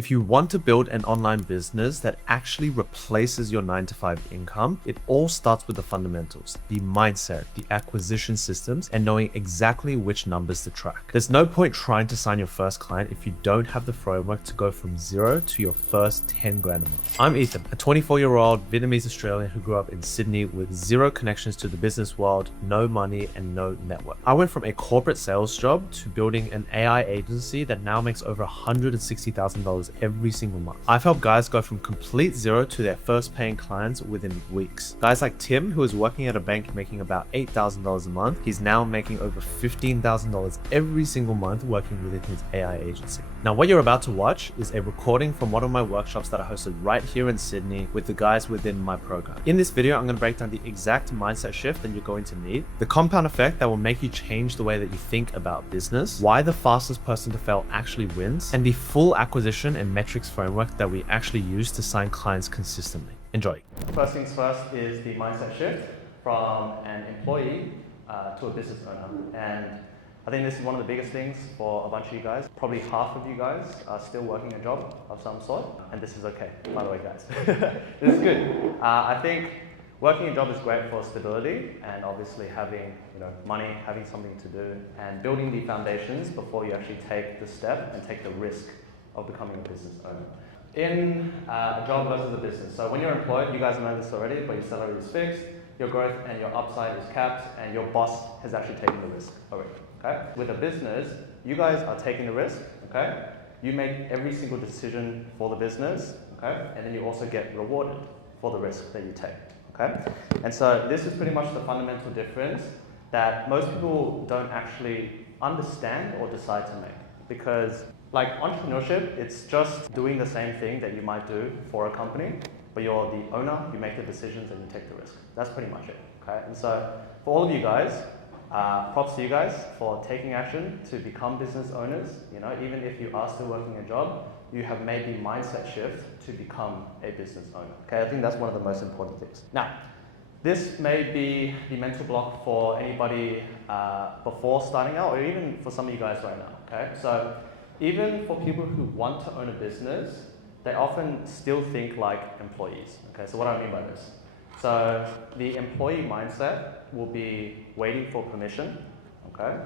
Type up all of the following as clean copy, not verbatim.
If you want to build an online business that actually replaces your 9-to-5 income, it all starts with the fundamentals, the mindset, the acquisition systems, and knowing exactly which numbers to track. There's no point trying to sign your first client if you don't have the framework to go from zero to your first 10 grand a month. I'm Ethan, a 24-year-old Vietnamese Australian who grew up in Sydney with zero connections to the business world, no money, and no network. I went from a corporate sales job to building an AI agency that now makes over $160,000 every single month. I've helped guys go from complete zero to their first paying clients within weeks. Guys like Tim, who was working at a bank making about $8,000 a month, he's now making over $15,000 every single month working within his AI agency. Now, what you're about to watch is a recording from one of my workshops that I hosted right here in Sydney with the guys within my program. In this video, I'm going to break down the exact mindset shift that you're going to need, the compound effect that will make you change the way that you think about business, why the fastest person to fail actually wins, and the full acquisition and metrics framework that we actually use to sign clients consistently. Enjoy. First things first is the mindset shift from an employee to a business owner. And I think this is one of the biggest things for a bunch of you guys. Probably half of you guys are still working a job of some sort, and this is okay, by the way, guys. This is good. I think working a job is great for stability and obviously having money, having something to do, and building the foundations before you actually take the step and take the risk of becoming a business owner. In a job versus a business. So when you're employed, you guys know this already, but your salary is fixed, your growth and your upside is capped, and your boss has actually taken the risk already. Okay? With a business, you guys are taking the risk. Okay? You make every single decision for the business. Okay? And then you also get rewarded for the risk that you take. Okay? And so this is pretty much the fundamental difference that most people don't actually understand or decide to make. Because like entrepreneurship, it's just doing the same thing that you might do for a company, but you're the owner, you make the decisions and you take the risk. That's pretty much it. Okay? And so for all of you guys, props to you guys for taking action to become business owners. Even if you are still working a job, you have made the mindset shift to become a business owner. Okay, I think that's one of the most important things. Now, this may be the mental block for anybody before starting out, or even for some of you guys right now. Okay, so even for people who want to own a business, they often still think like employees. Okay, so what do I mean by this? So the employee mindset will be waiting for permission, okay?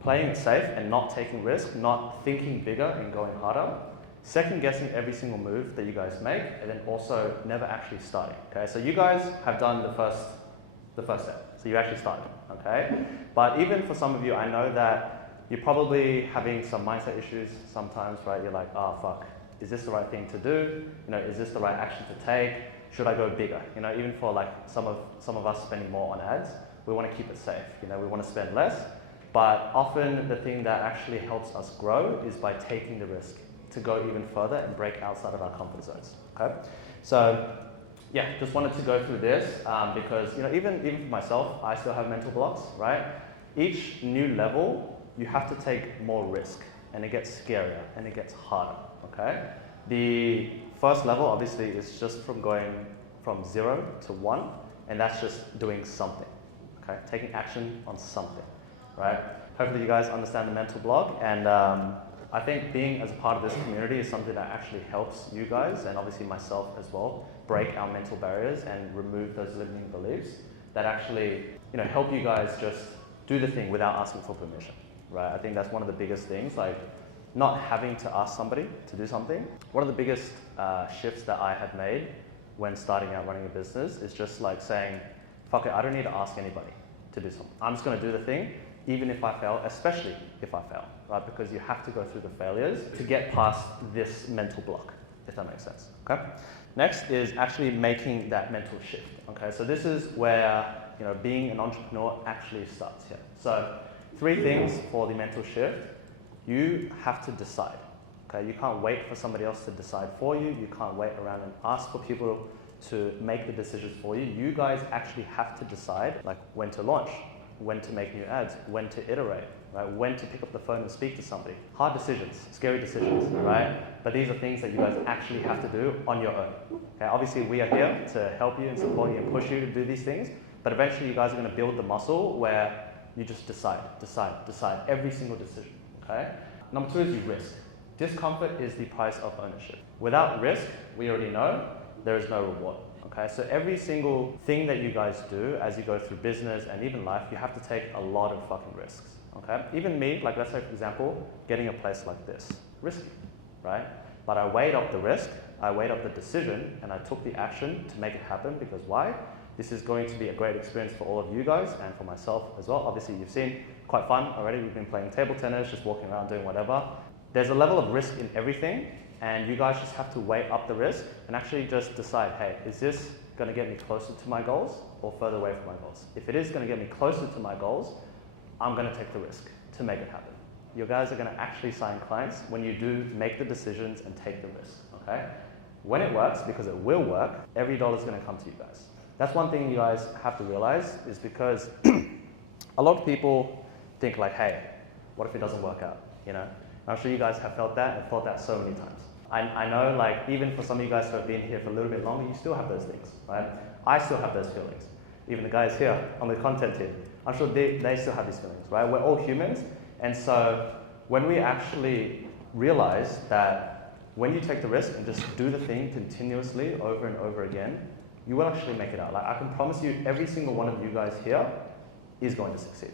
Playing it safe and not taking risk, not thinking bigger and going harder. Second guessing every single move that you guys make, and then also never actually starting. Okay, so you guys have done the first step. So you actually started, okay? But even for some of you, I know that you're probably having some mindset issues sometimes, right? You're like, oh fuck, is this the right thing to do? Is this the right action to take? Should I go bigger? Even for like some of us spending more on ads, we want to keep it safe. We want to spend less, but often the thing that actually helps us grow is by taking the risk to go even further and break outside of our comfort zones. Okay, so yeah, just wanted to go through this because even for myself, I still have mental blocks. Right, each new level you have to take more risk, and it gets scarier and it gets harder. Okay, the first level obviously is just from going from 0 to 1, and that's just doing something. Okay, taking action on something. Right. Hopefully you guys understand the mental block, and I think being as a part of this community is something that actually helps you guys, and obviously myself as well, break our mental barriers and remove those limiting beliefs that actually, help you guys just do the thing without asking for permission, right? I think that's one of the biggest things, like not having to ask somebody to do something. One of the biggest shifts that I had made when starting out running a business is just like saying, fuck it, I don't need to ask anybody to do something. I'm just gonna do the thing, even if I fail, especially if I fail, right? Because you have to go through the failures to get past this mental block, if that makes sense, okay? Next is actually making that mental shift, okay? So this is where, being an entrepreneur actually starts here. So 3 things for the mental shift. You have to decide, okay? You can't wait for somebody else to decide for you. You can't wait around and ask for people to make the decisions for you. You guys actually have to decide, like when to launch, when to make new ads, when to iterate, right? When to pick up the phone and speak to somebody. Hard decisions, scary decisions, right? But these are things that you guys actually have to do on your own. Okay? Obviously, we are here to help you and support you and push you to do these things, but eventually you guys are going to build the muscle where you just decide every single decision, okay? Number 2 is you risk. Discomfort is the price of ownership. Without risk, we already know, there is no reward. Okay, so every single thing that you guys do as you go through business and even life, you have to take a lot of fucking risks. Okay, even me, like let's say for example, getting a place like this, risky, right? But I weighed up the risk, I weighed up the decision, and I took the action to make it happen. Because why? This is going to be a great experience for all of you guys and for myself as well. Obviously you've seen, quite fun already. We've been playing table tennis, just walking around doing whatever. There's a level of risk in everything, and you guys just have to weigh up the risk and actually just decide, hey, is this going to get me closer to my goals or further away from my goals? If it is going to get me closer to my goals, I'm going to take the risk to make it happen. You guys are going to actually sign clients when you do make the decisions and take the risk, okay? When it works, because it will work, every dollar is going to come to you guys. That's one thing you guys have to realize, is because a lot of people think like, hey, what if it doesn't work out, you know? I'm sure you guys have felt that and thought that so many times. I know, like, even for some of you guys who have been here for a little bit longer, you still have those things, right? I still have those feelings. Even the guys here on the content team, I'm sure they still have these feelings, right? We're all humans. And so when we actually realize that when you take the risk and just do the thing continuously over and over again, you will actually make it out. Like, I can promise you, every single one of you guys here is going to succeed.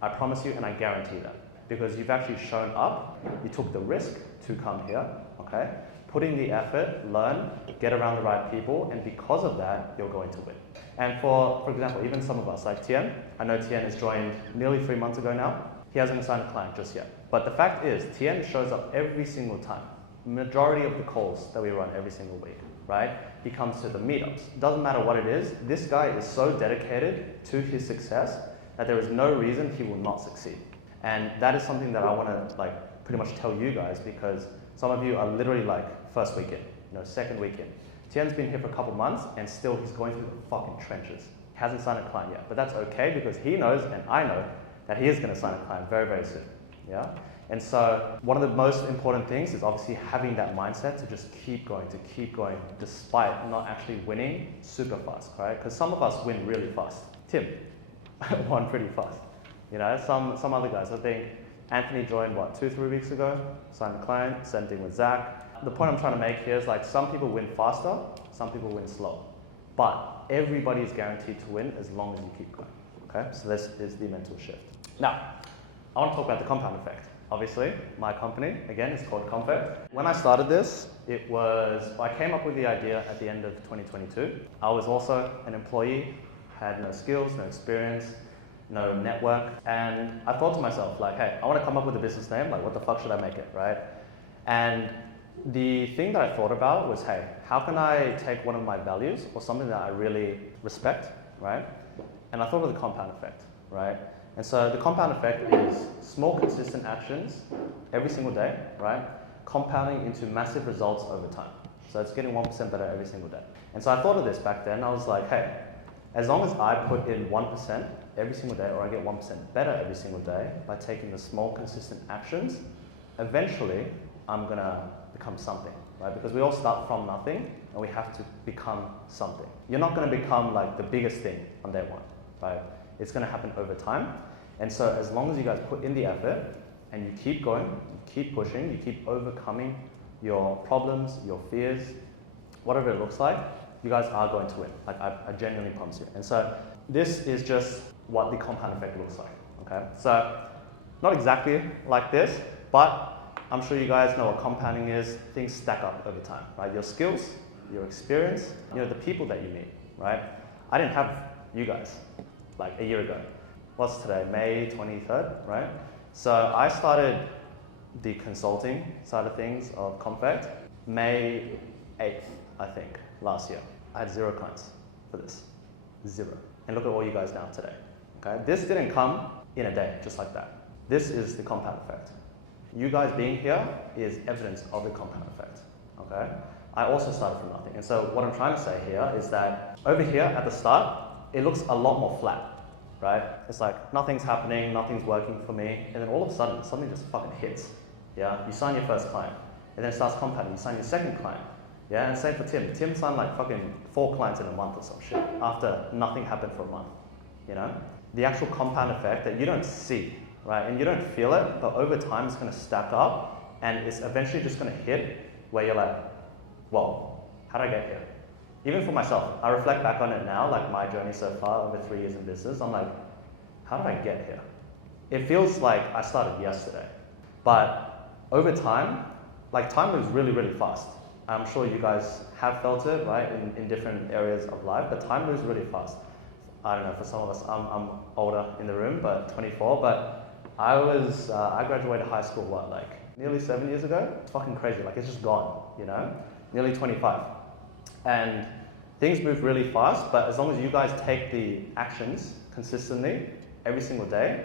I promise you, and I guarantee that. Because you've actually shown up, you took the risk to come here, okay? Put in the effort, learn, get around the right people, and because of that, you're going to win. And for example, even some of us, like Tien, I know Tien has joined nearly 3 months ago now. He hasn't signed a client just yet. But the fact is, Tien shows up every single time. Majority of the calls that we run every single week, right? He comes to the meetups. Doesn't matter what it is, this guy is so dedicated to his success that there is no reason he will not succeed. And that is something that I want to like pretty much tell you guys, because some of you are literally like first weekend, you know, second weekend. Tien's been here for a couple months and still he's going through the fucking trenches. He hasn't signed a client yet, but that's okay because he knows and I know that he is going to sign a client very, very soon. Yeah. And so one of the most important things is obviously having that mindset to just keep going, despite not actually winning super fast, right? Because some of us win really fast. Tim won pretty fast. You know, some other guys, I think Anthony joined, 2-3 weeks ago, signed a client, same thing with Zach. The point I'm trying to make here is like some people win faster, some people win slower. But everybody is guaranteed to win as long as you keep going, okay? So this is the mental shift. Now, I want to talk about the compound effect. Obviously, my company, again, is called Confect. When I started this, I came up with the idea at the end of 2022. I was also an employee, had no skills, no experience, no network. And I thought to myself, like, hey, I want to come up with a business name. Like, what the fuck should I make it, right? And the thing that I thought about was, hey, how can I take one of my values or something that I really respect, right? And I thought of the compound effect, right? And so the compound effect is small, consistent actions every single day, right? Compounding into massive results over time. So it's getting 1% better every single day. And so I thought of this back then. I was like, hey, as long as I put in 1% every single day, or I get 1% better every single day by taking the small, consistent actions, eventually I'm gonna become something, right? Because we all start from nothing and we have to become something. You're not gonna become like the biggest thing on day one, right? It's going to happen over time. And so as long as you guys put in the effort and you keep going, you keep pushing, you keep overcoming your problems, your fears, whatever it looks like, you guys are going to win. Like I genuinely promise you. And so this is just what the compound effect looks like. Okay. So not exactly like this, but I'm sure you guys know what compounding is. Things stack up over time, right? Your skills, your experience, you know, the people that you meet, right? I didn't have you guys like a year ago. What's today? May 23rd, right? So I started the consulting side of things of Confect May 8th, I think, last year. I had 0 clients for this, 0. And look at all you guys now today, okay? This didn't come in a day, just like that. This is the compound effect. You guys being here is evidence of the compound effect, okay? I also started from nothing. And so what I'm trying to say here is that over here at the start, it looks a lot more flat, right? It's like nothing's happening, nothing's working for me, and then all of a sudden, something just fucking hits, yeah? You sign your first client, and then it starts compounding, you sign your second client, yeah? And same for Tim. Tim signed like fucking 4 clients in a month or some shit after nothing happened for a month, you know? The actual compound effect that you don't see, right? And you don't feel it, but over time it's gonna stack up And it's eventually just gonna hit where you're like, whoa, how did I get here? Even for myself, I reflect back on it now, like my journey so far, over 3 years in business, I'm like, how did I get here? It feels like I started yesterday. But over time, like time moves really, really fast. I'm sure you guys have felt it, right, in different areas of life, but time moves really fast. I don't know, for some of us, I'm older in the room, but 24, but I graduated high school, what, like nearly 7 years ago? It's fucking crazy, like it's just gone, you know? Nearly 25. And things move really fast, but as long as you guys take the actions consistently, every single day,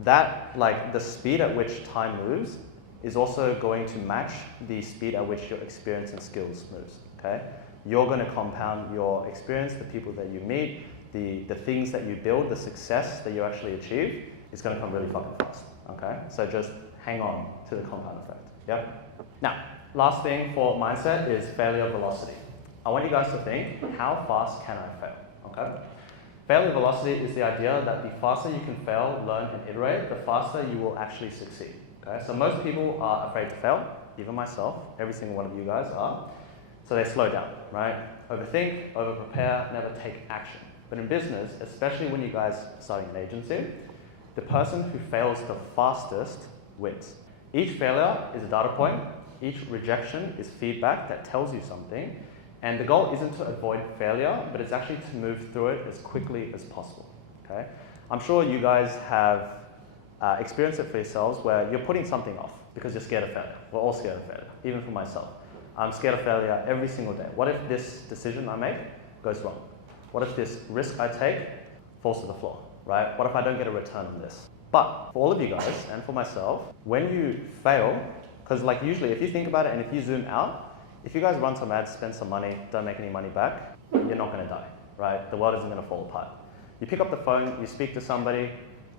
that, like the speed at which time moves is also going to match the speed at which your experience and skills moves, okay? You're gonna compound your experience, the people that you meet, the things that you build, the success that you actually achieve is gonna come really fucking fast, okay? So just hang on to the compound effect, yep? Now, last thing for mindset is failure velocity. I want you guys to think, how fast can I fail, okay? Failure velocity is the idea that the faster you can fail, learn, and iterate, the faster you will actually succeed. Okay? So most people are afraid to fail, even myself, every single one of you guys are. So they slow down, right? Overthink, over-prepare, never take action. But in business, especially when you guys are starting an agency, the person who fails the fastest wins. Each failure is a data point, each rejection is feedback that tells you something, and the goal isn't to avoid failure, but it's actually to move through it as quickly as possible, okay? I'm sure you guys have experienced it for yourselves where you're putting something off because you're scared of failure. We're all scared of failure, even for myself. I'm scared of failure every single day. What if this decision I make goes wrong? What if this risk I take falls to the floor, right? What if I don't get a return on this? But for all of you guys, and for myself, when you fail, because like usually if you think about it and if you zoom out, if you guys run some ads, spend some money, don't make any money back, you're not gonna die, right? The world isn't gonna fall apart. You pick up the phone, you speak to somebody,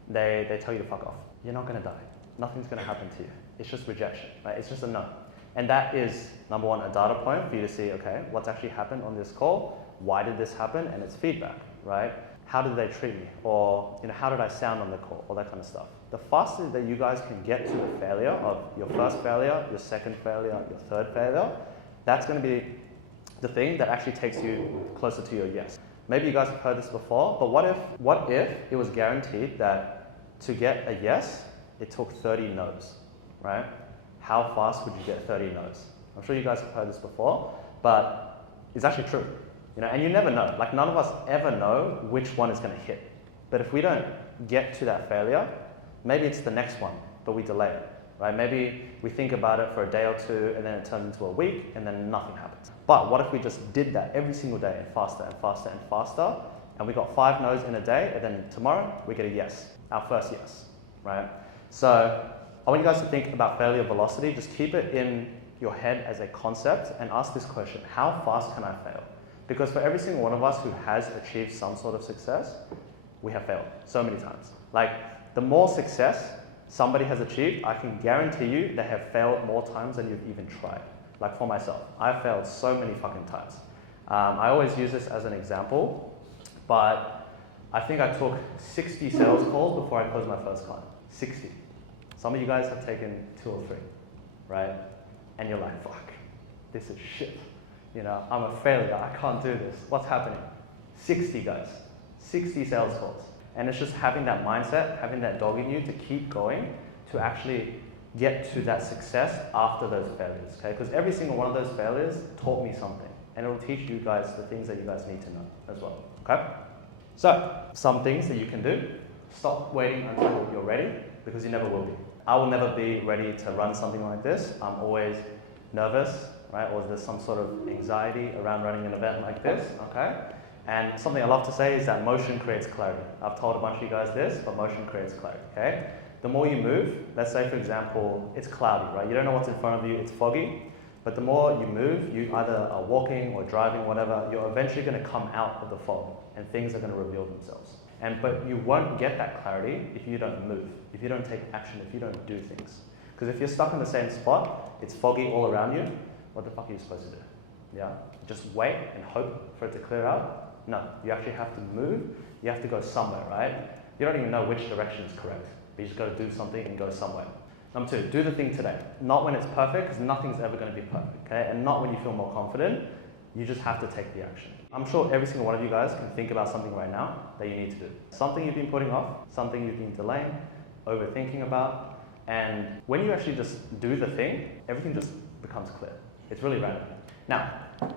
they tell you to fuck off. You're not gonna die. Nothing's gonna happen to you. It's just rejection, right? It's just a no. And that is, number one, a data point for you to see, okay, what's actually happened on this call? Why did this happen? And it's feedback, right? How did they treat me? Or, you know, how did I sound on the call? All that kind of stuff. The faster that you guys can get to the failure of your first failure, your second failure, your third failure, that's going to be the thing that actually takes you closer to your yes. Maybe you guys have heard this before, but what if it was guaranteed that to get a yes, it took 30 no's, right? How fast would you get 30 no's? I'm sure you guys have heard this before, but it's actually true. You know, and you never know. Like none of us ever know which one is going to hit. But if we don't get to that failure, maybe it's the next one, but we delay it. Right? Maybe we think about it for a day or two and then it turns into a week and then nothing happens. But what if we just did that every single day and faster and faster and faster and we got 5 no's in a day and then tomorrow we get a yes, our first yes, right? So I want you guys to think about failure velocity. Just keep it in your head as a concept and ask this question, how fast can I fail? Because for every single one of us who has achieved some sort of success, we have failed so many times. Like the more success somebody has achieved, I can guarantee you they have failed more times than you've even tried. Like for myself, I've failed so many fucking times. I always use this as an example, but I think I took 60 sales calls before I closed my first client. 60. Some of you guys have taken 2 or 3, right? And you're like, fuck, this is shit. You know, I'm a failure, I can't do this. What's happening? 60 guys, 60 sales calls. And it's just having that mindset, having that dog in you to keep going, to actually get to that success after those failures, okay? Because every single one of those failures taught me something. And it will teach you guys the things that you guys need to know as well, okay? So, some things that you can do. Stop waiting until you're ready, because you never will be. I will never be ready to run something like this. I'm always nervous, right? Or there's some sort of anxiety around running an event like this, okay? And something I love to say is that motion creates clarity. I've told a bunch of you guys this, but motion creates clarity, okay? The more you move, let's say for example, it's cloudy, right? You don't know what's in front of you, it's foggy, but the more you move, you either are walking or driving, whatever, you're eventually gonna come out of the fog and things are gonna reveal themselves. But you won't get that clarity if you don't move, if you don't take action, if you don't do things. Because if you're stuck in the same spot, it's foggy all around you, what the fuck are you supposed to do? Yeah? Just wait and hope for it to clear out? No, you actually have to move, you have to go somewhere, right? You don't even know which direction is correct, but you just got to do something and go somewhere. Number two, do the thing today. Not when it's perfect, because nothing's ever going to be perfect, okay? And not when you feel more confident. You just have to take the action. I'm sure every single one of you guys can think about something right now that you need to do. Something you've been putting off, something you've been delaying, overthinking about, and when you actually just do the thing, everything just becomes clear. It's really random. Now,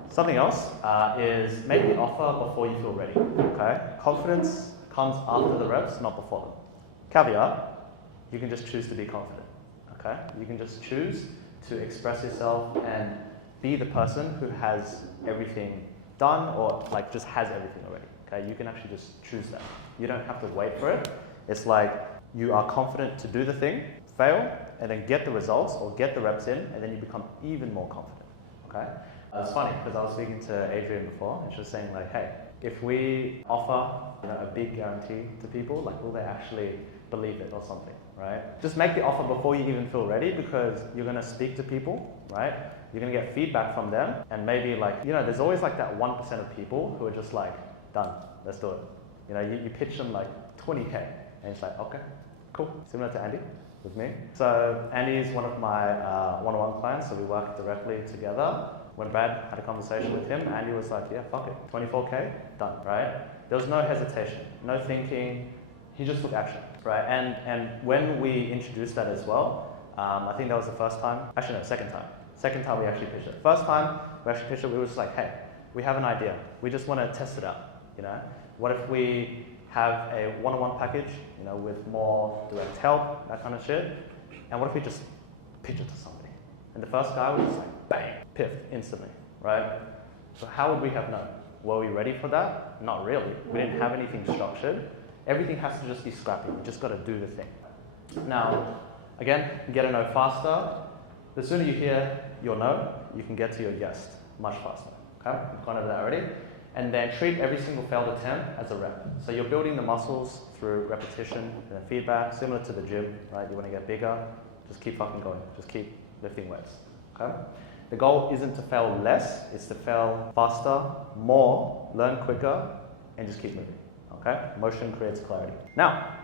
something else is make the offer before you feel ready, okay? Confidence comes after the reps, not before them. Caveat, you can just choose to be confident, okay? You can just choose to express yourself and be the person who has everything done or like just has everything already, okay? You can actually just choose that. You don't have to wait for it. It's like you are confident to do the thing, fail, and then get the results or get the reps in, and then you become even more confident, okay? It's funny because I was speaking to Adrian before, and she was saying like, hey, if we offer a big guarantee to people, like will they actually believe it or something, right? Just make the offer before you even feel ready, because you're going to speak to people, right? You're going to get feedback from them, and maybe like, there's always like that 1% of people who are just like, done, let's do it. You pitch them like 20K, and it's like, okay, cool. Similar to Andy with me. So Andy is one of my one-on-one clients, so we work directly together. When Brad had a conversation with him, Andy was like, yeah, fuck it, 24K, done, right? There was no hesitation, no thinking, he just took action, right? And when we introduced that as well, I think that was the first time, actually no, second time. Second time we actually pitched it. First time we actually pitched it, we were just like, hey, we have an idea. We just want to test it out, What if we have a one-on-one package, with more direct help, that kind of shit? And what if we just pitch it to somebody? And the first guy was just like, bang, piffed instantly, right? So how would we have known? Were we ready for that? Not really. We didn't have anything structured. Everything has to just be scrappy. We just got to do the thing. Now, again, get a no faster. The sooner you hear your no, you can get to your yes much faster. Okay, we've gone over that already. And then treat every single failed attempt as a rep. So you're building the muscles through repetition and feedback, similar to the gym, right? You want to get bigger, just keep fucking going. Just keep lifting weights. Okay. The goal isn't to fail less, it's to fail faster, more, learn quicker, and just keep moving. Okay? Motion creates clarity. Now,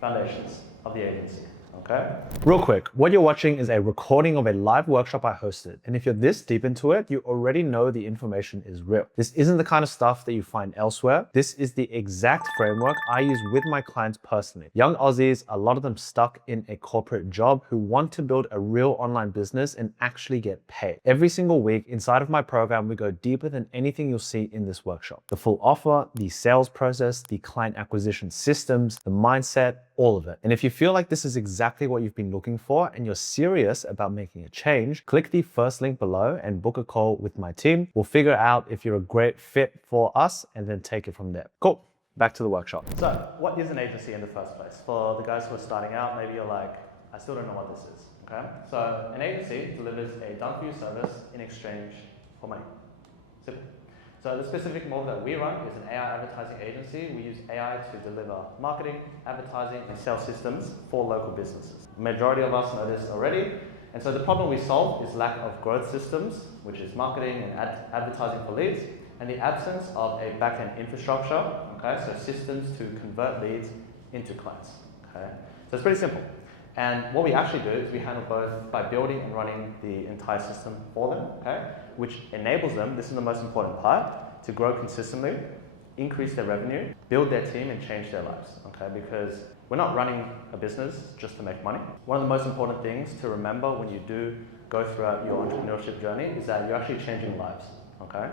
foundations of the agency. Okay? Real quick, what you're watching is a recording of a live workshop I hosted. And if you're this deep into it, you already know the information is real. This isn't the kind of stuff that you find elsewhere. This is the exact framework I use with my clients personally. Young Aussies, a lot of them stuck in a corporate job, who want to build a real online business and actually get paid. Every single week inside of my program, we go deeper than anything you'll see in this workshop. The full offer, the sales process, the client acquisition systems, the mindset, all of it. And if you feel like this is exactly what you've been looking for and you're serious about making a change, click the first link below and book a call with my team. We'll figure out if you're a great fit for us and then take it from there. Cool. Back to the workshop. So, what is an agency in the first place? For the guys who are starting out, maybe you're like, I still don't know what this is. Okay? So, an agency delivers a done-for-you service in exchange for money. Simple. So the specific model that we run is an AI advertising agency. We use AI to deliver marketing, advertising, and sales systems for local businesses. The majority of us know this already. And so the problem we solve is lack of growth systems, which is marketing and advertising for leads, and the absence of a back-end infrastructure, okay? So systems to convert leads into clients, okay? So it's pretty simple. And what we actually do is we handle both by building and running the entire system for them, okay? Which enables them, this is the most important part, to grow consistently, increase their revenue, build their team, and change their lives, okay? Because we're not running a business just to make money. One of the most important things to remember when you do go throughout your entrepreneurship journey is that you're actually changing lives, okay?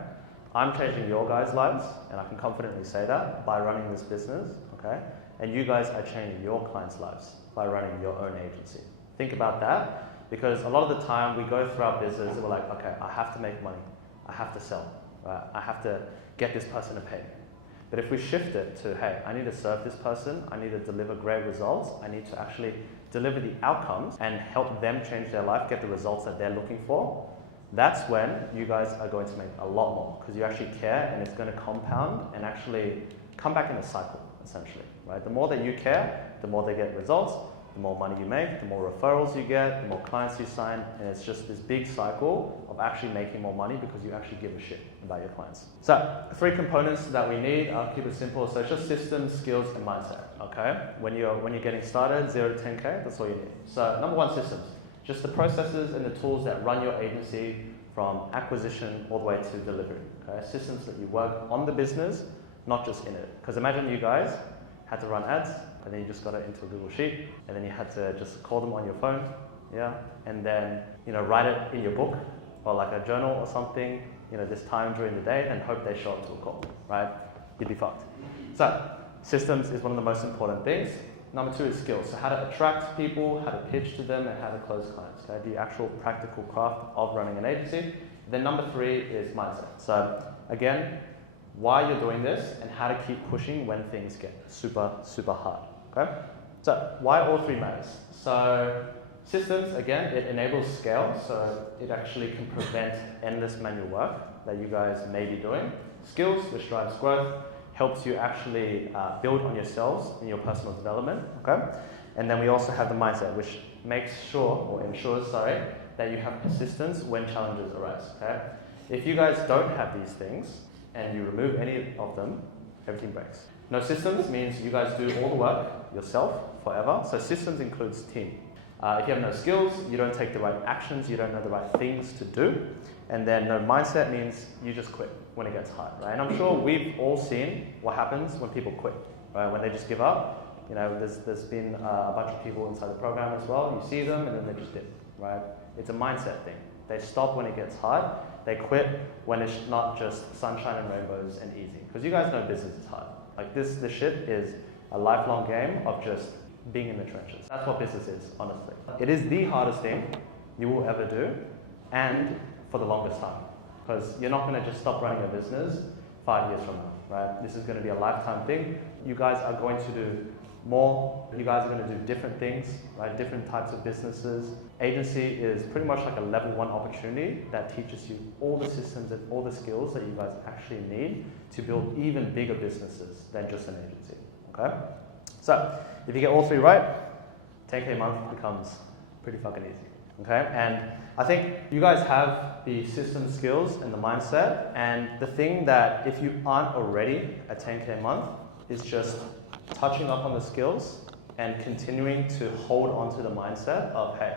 I'm changing your guys' lives, and I can confidently say that by running this business, okay? And you guys are changing your clients' lives by running your own agency. Think about that, because a lot of the time we go through our business and we're like, okay, I have to make money, I have to sell, right? I have to get this person to pay me. But if we shift it to, hey, I need to serve this person, I need to deliver great results, I need to actually deliver the outcomes and help them change their life, get the results that they're looking for, that's when you guys are going to make a lot more, because you actually care and it's going to compound and actually come back in a cycle, essentially, right? The more that you care, the more they get results, The more money you make, the more referrals you get, the more clients you sign, and it's just this big cycle of actually making more money because you actually give a shit about your clients. So, 3 components that we need, I'll keep it simple. So it's just systems, skills, and mindset, okay? When you're getting started, 0 to 10K, that's all you need. So number 1, systems. Just the processes and the tools that run your agency from acquisition all the way to delivery, okay? Systems that you work on the business, not just in it. Because imagine you guys had to run ads, and then you just got it into a Google Sheet, and then you had to just call them on your phone, yeah, and then, you know, write it in your book or like a journal or something, you know, this time during the day, and hope they show up to a call, right? You'd be fucked. So, systems is one of the most important things. Number 2 is skills. So how to attract people, how to pitch to them, and how to close clients, okay? The actual practical craft of running an agency. Then number 3 is mindset. So again, why you're doing this and how to keep pushing when things get super, super hard. Okay? So why all 3 matters? So systems, again, it enables scale, so it actually can prevent endless manual work that you guys may be doing. Skills, which drives growth, helps you actually build on yourselves in your personal development. Okay? And then we also have the mindset, which makes sure, or ensures, sorry, that you have persistence when challenges arise. Okay? If you guys don't have these things and you remove any of them, everything breaks. No systems means you guys do all the work yourself forever. So systems includes team. If you have no skills, you don't take the right actions, you don't know the right things to do. And then no mindset means you just quit when it gets hard, right? And I'm sure we've all seen what happens when people quit, right? When they just give up. You know, there's been a bunch of people inside the program as well. You see them and then they just dip, right? It's a mindset thing. They stop when it gets hard. They quit when it's not just sunshine and rainbows and easy. Because you guys know business is hard. Like this shit is a lifelong game of just being in the trenches. That's what business is, honestly. It is the hardest thing you will ever do, and for the longest time. Because you're not going to just stop running a business 5 years from now, right? This is going to be a lifetime thing. You guys are going to do more. You guys are going to do different things, right? Different types of businesses. Agency is pretty much like a level 1 opportunity that teaches you all the systems and all the skills that you guys actually need to build even bigger businesses than just an agency, okay? So, if you get all 3 right, 10K a month becomes pretty fucking easy, okay? And I think you guys have the system skills and the mindset, and the thing that if you aren't already at 10K a month is just touching up on the skills and continuing to hold on to the mindset of, hey,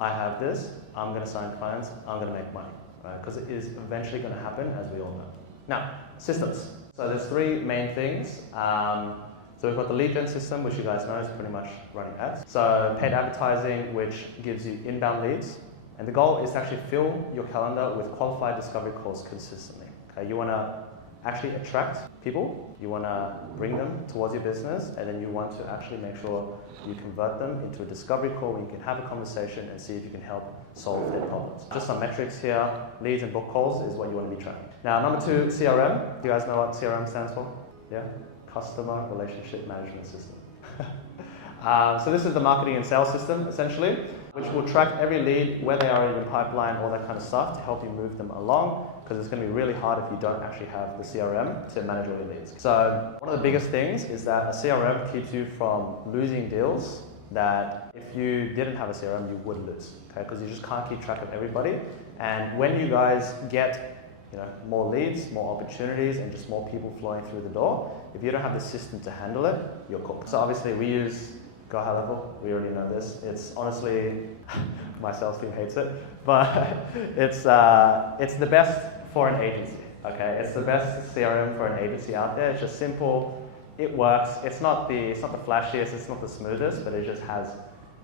I have this, I'm going to sign clients, I'm going to make money, right? Because it is eventually going to happen, as we all know. Now, systems. So there's 3 main things. So we've got the lead gen system, which you guys know is pretty much running ads. So paid advertising, which gives you inbound leads. And the goal is to actually fill your calendar with qualified discovery calls consistently. Okay, you want to actually attract people, you want to bring them towards your business, and then you want to actually make sure you convert them into a discovery call where you can have a conversation and see if you can help solve their problems. Just some metrics here, leads and book calls is what you want to be tracking. Now, number 2, CRM. Do you guys know what CRM stands for? Yeah? Customer Relationship Management System. So this is the marketing and sales system, essentially, which will track every lead, where they are in your pipeline, all that kind of stuff to help you move them along, because it's going to be really hard if you don't actually have the CRM to manage all your leads. So one of the biggest things is that a CRM keeps you from losing deals that if you didn't have a CRM, you would lose, okay? Because you just can't keep track of everybody. And when you guys get more leads, more opportunities, and just more people flowing through the door, if you don't have the system to handle it, you're cooked. So obviously we use Go High Level. We already know this. It's honestly, my sales team hates it, but it's the best for an agency, okay? It's the best CRM for an agency out there. It's just simple, it works. It's not the flashiest, it's not the smoothest, but it just has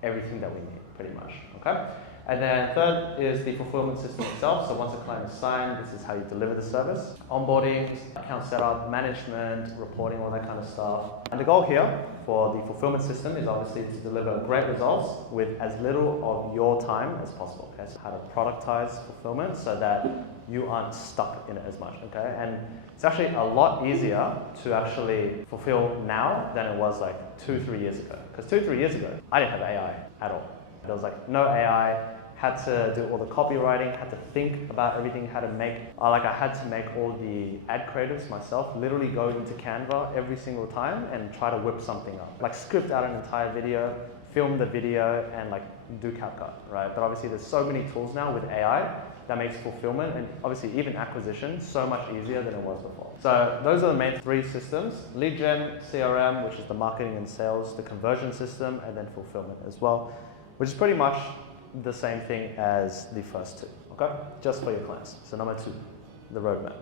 everything that we need, pretty much, okay? And then third is the fulfillment system itself. So once a client is signed, this is how you deliver the service. Onboarding, account setup, management, reporting, all that kind of stuff. And the goal here for the fulfillment system is obviously to deliver great results with as little of your time as possible. Okay, so how to productize fulfillment so that you aren't stuck in it as much. Okay, and it's actually a lot easier to actually fulfill now than it was like 2-3 years ago. Because 2-3 years ago, I didn't have AI at all. There was like no AI. Had to do all the copywriting, had to think about everything, how to make, I had to make all the ad creatives myself, literally go into Canva every single time and try to whip something up. Like script out an entire video, film the video and like do CapCut, right? But obviously there's so many tools now with AI that makes fulfillment and obviously even acquisition so much easier than it was before. So those are the main three systems: lead gen, CRM, which is the marketing and sales, the conversion system, and then fulfillment as well, which is pretty much the same thing as the first two, okay? Just for your clients. So number 2, the roadmap.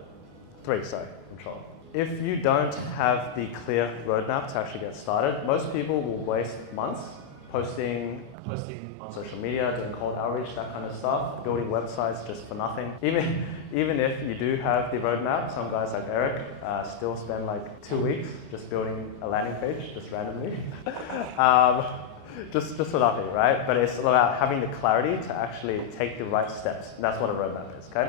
3, sorry, control. If you don't have the clear roadmap to actually get started, most people will waste months posting on social media, doing cold outreach, that kind of stuff, building websites just for nothing. Even if you do have the roadmap, some guys like Eric still spend like 2 weeks just building a landing page, just randomly. Just for nothing, right? But it's about having the clarity to actually take the right steps. That's what a roadmap is, okay?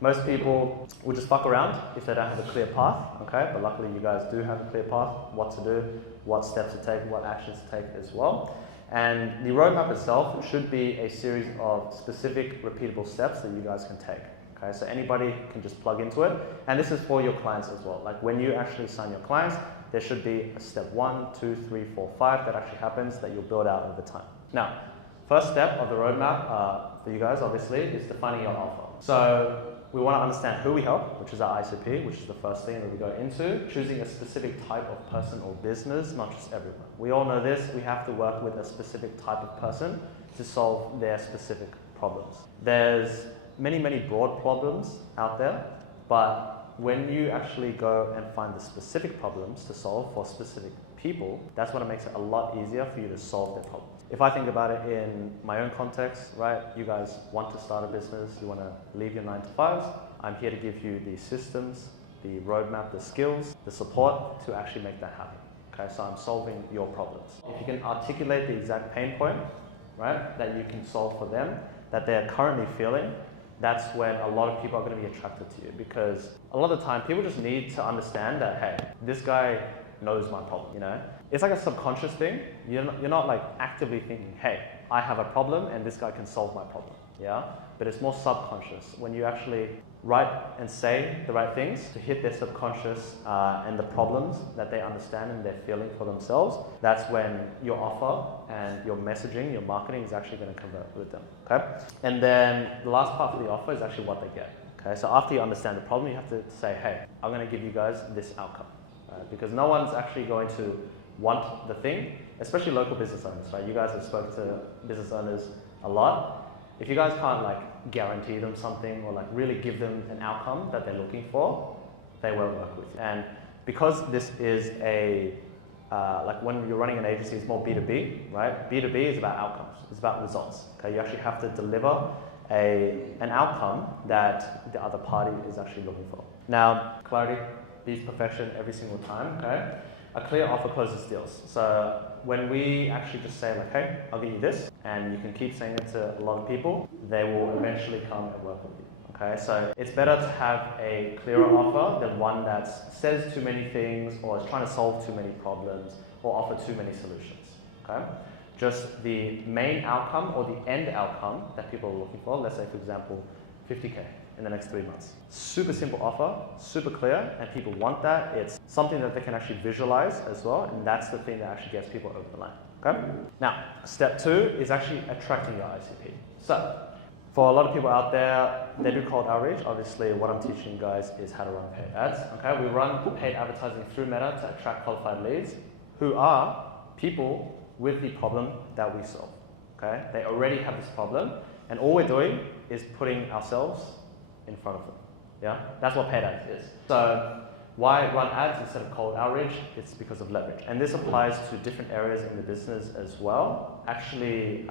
Most people will just fuck around if they don't have a clear path, okay? But luckily you guys do have a clear path, what to do, what steps to take, what actions to take as well. And the roadmap itself should be a series of specific repeatable steps that you guys can take, okay? So anybody can just plug into it. And this is for your clients as well. Like when you actually sign your clients, there should be a step 1, 2, 3, 4, 5 that actually happens that you'll build out over time. Now, first step of the roadmap for you guys obviously is defining your offer. So we want to understand who we help, which is our ICP, which is the first thing that we go into. Choosing a specific type of person or business, not just everyone. We all know this, we have to work with a specific type of person to solve their specific problems. There's many broad problems out there, but when you actually go and find the specific problems to solve for specific people, that's when it makes it a lot easier for you to solve their problems. If I think about it in my own context, right, you guys want to start a business, you want to leave your 9-to-5s, I'm here to give you the systems, the roadmap, the skills, the support to actually make that happen. Okay, so I'm solving your problems. If you can articulate the exact pain point, right, that you can solve for them, that they're currently feeling, that's when a lot of people are going to be attracted to you, because a lot of the time people just need to understand that, hey, this guy knows my problem, you know? It's like a subconscious thing. You're not like actively thinking, hey, I have a problem and this guy can solve my problem, yeah? But it's more subconscious. When you actually write and say the right things to hit their subconscious and the problems that they understand and they're feeling for themselves, that's when your offer and your messaging, your marketing is actually going to convert with them, okay? And then the last part of the offer is actually what they get, okay? So after you understand the problem, you have to say, hey, I'm going to give you guys this outcome, right? Because no one's actually going to want the thing, especially local business owners, right? You guys have spoken to business owners a lot. If you guys can't like guarantee them something or like really give them an outcome that they're looking for, they won't work with you. And because this is a, like when you're running an agency, it's more B2B, right? B2B is about outcomes, it's about results, okay? You actually have to deliver an outcome that the other party is actually looking for. Now, clarity beats perfection every single time, okay? A clear offer closes deals. So when we actually just say like, hey, I'll give you this, and you can keep saying it to a lot of people, they will eventually come and work with you, okay? So it's better to have a clearer offer than one that says too many things or is trying to solve too many problems or offer too many solutions, okay? Just the main outcome or the end outcome that people are looking for, let's say for example, 50K in the next 3 months. Super simple offer, super clear, and people want that. It's something that they can actually visualize as well, and that's the thing that actually gets people over the line, okay? Now, step 2 is actually attracting your ICP. So, for a lot of people out there, they do cold outreach. Obviously, what I'm teaching you guys is how to run paid ads, okay? We run paid advertising through Meta to attract qualified leads who are people with the problem that we solve, okay? They already have this problem, and all we're doing is putting ourselves in front of them, yeah? That's what paid ads is. So why run ads instead of cold outreach? It's because of leverage. And this applies to different areas in the business as well. Actually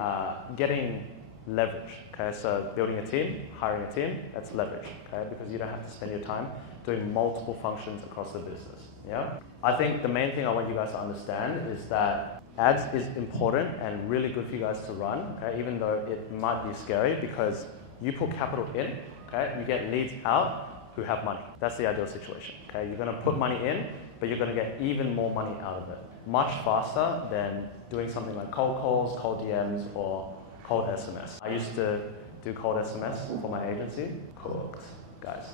getting leverage, okay? So building a team, hiring a team, that's leverage, okay? Because you don't have to spend your time doing multiple functions across the business, yeah? I think the main thing I want you guys to understand is that ads is important and really good for you guys to run, okay? Even though it might be scary, because you put capital in, okay? You get leads out who have money. That's the ideal situation, okay? You're gonna put money in, but you're gonna get even more money out of it. Much faster than doing something like cold calls, cold DMs, or cold SMS. I used to do cold SMS for my agency. Cooked, guys.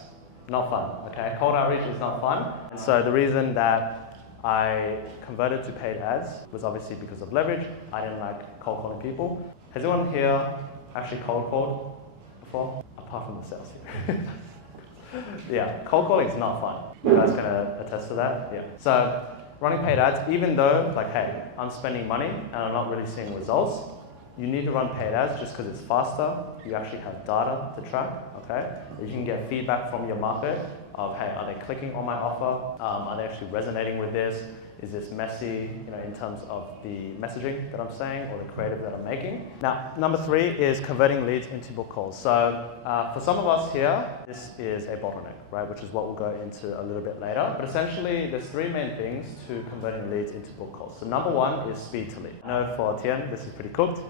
Not fun, okay? Cold outreach is not fun. And so the reason that I converted to paid ads. It was obviously because of leverage. I didn't like cold calling people. Has anyone here actually cold called before? Apart from the sales team. Yeah, cold calling is not fun. You guys can attest to that? Yeah. So running paid ads, even though like, hey, I'm spending money and I'm not really seeing results, you need to run paid ads just because it's faster. You actually have data to track, okay? You can get feedback from your market of, hey, are they clicking on my offer? Are they actually resonating with this? Is this messy, in terms of the messaging that I'm saying or the creative that I'm making? Now, number 3 is converting leads into book calls. So for some of us here, this is a bottleneck, right? Which is what we'll go into a little bit later. But essentially, there's 3 main things to converting leads into book calls. So number 1 is speed to lead. I know for Tien, this is pretty cooked.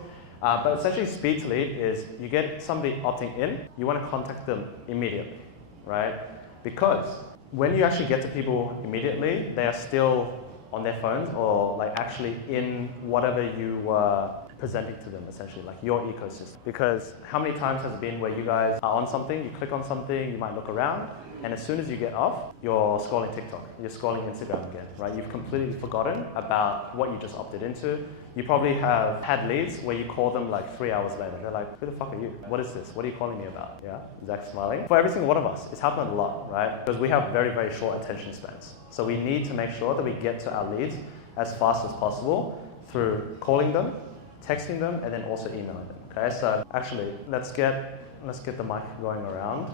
But essentially, speed to lead is you get somebody opting in, you want to contact them immediately, right? Because when you actually get to people immediately, they are still on their phones or like actually in whatever you were presenting to them, essentially, like your ecosystem. Because how many times has it been where you guys are on something, you click on something, you might look around, and as soon as you get off, you're scrolling TikTok, you're scrolling Instagram again, right? You've completely forgotten about what you just opted into. You probably have had leads where you call them like 3 hours later. They're like, who the fuck are you? What is this? What are you calling me about? Yeah, Zach's smiling. For every single one of us, it's happened a lot, right? Because we have very, very short attention spans. So we need to make sure that we get to our leads as fast as possible through calling them, texting them, and then also emailing them, okay? So actually, let's get the mic going around.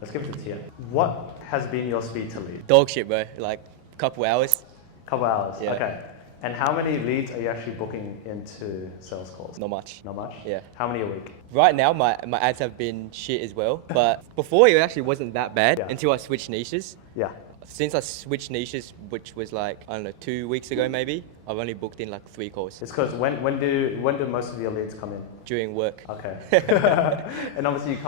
Let's give it to Tia. What has been your speed to lead? Dog shit, bro. Like couple hours. Couple hours, yeah. Okay. And how many leads are you actually booking into sales calls? Not much. Not much? Yeah. How many a week? Right now, my ads have been shit as well. But before, it actually wasn't that bad until I switched niches. Yeah. Since I switched niches, which was like, I don't know, 2 weeks ago maybe, I've only booked in like 3 calls. It's because when do most of your leads come in? During work. Okay. And obviously you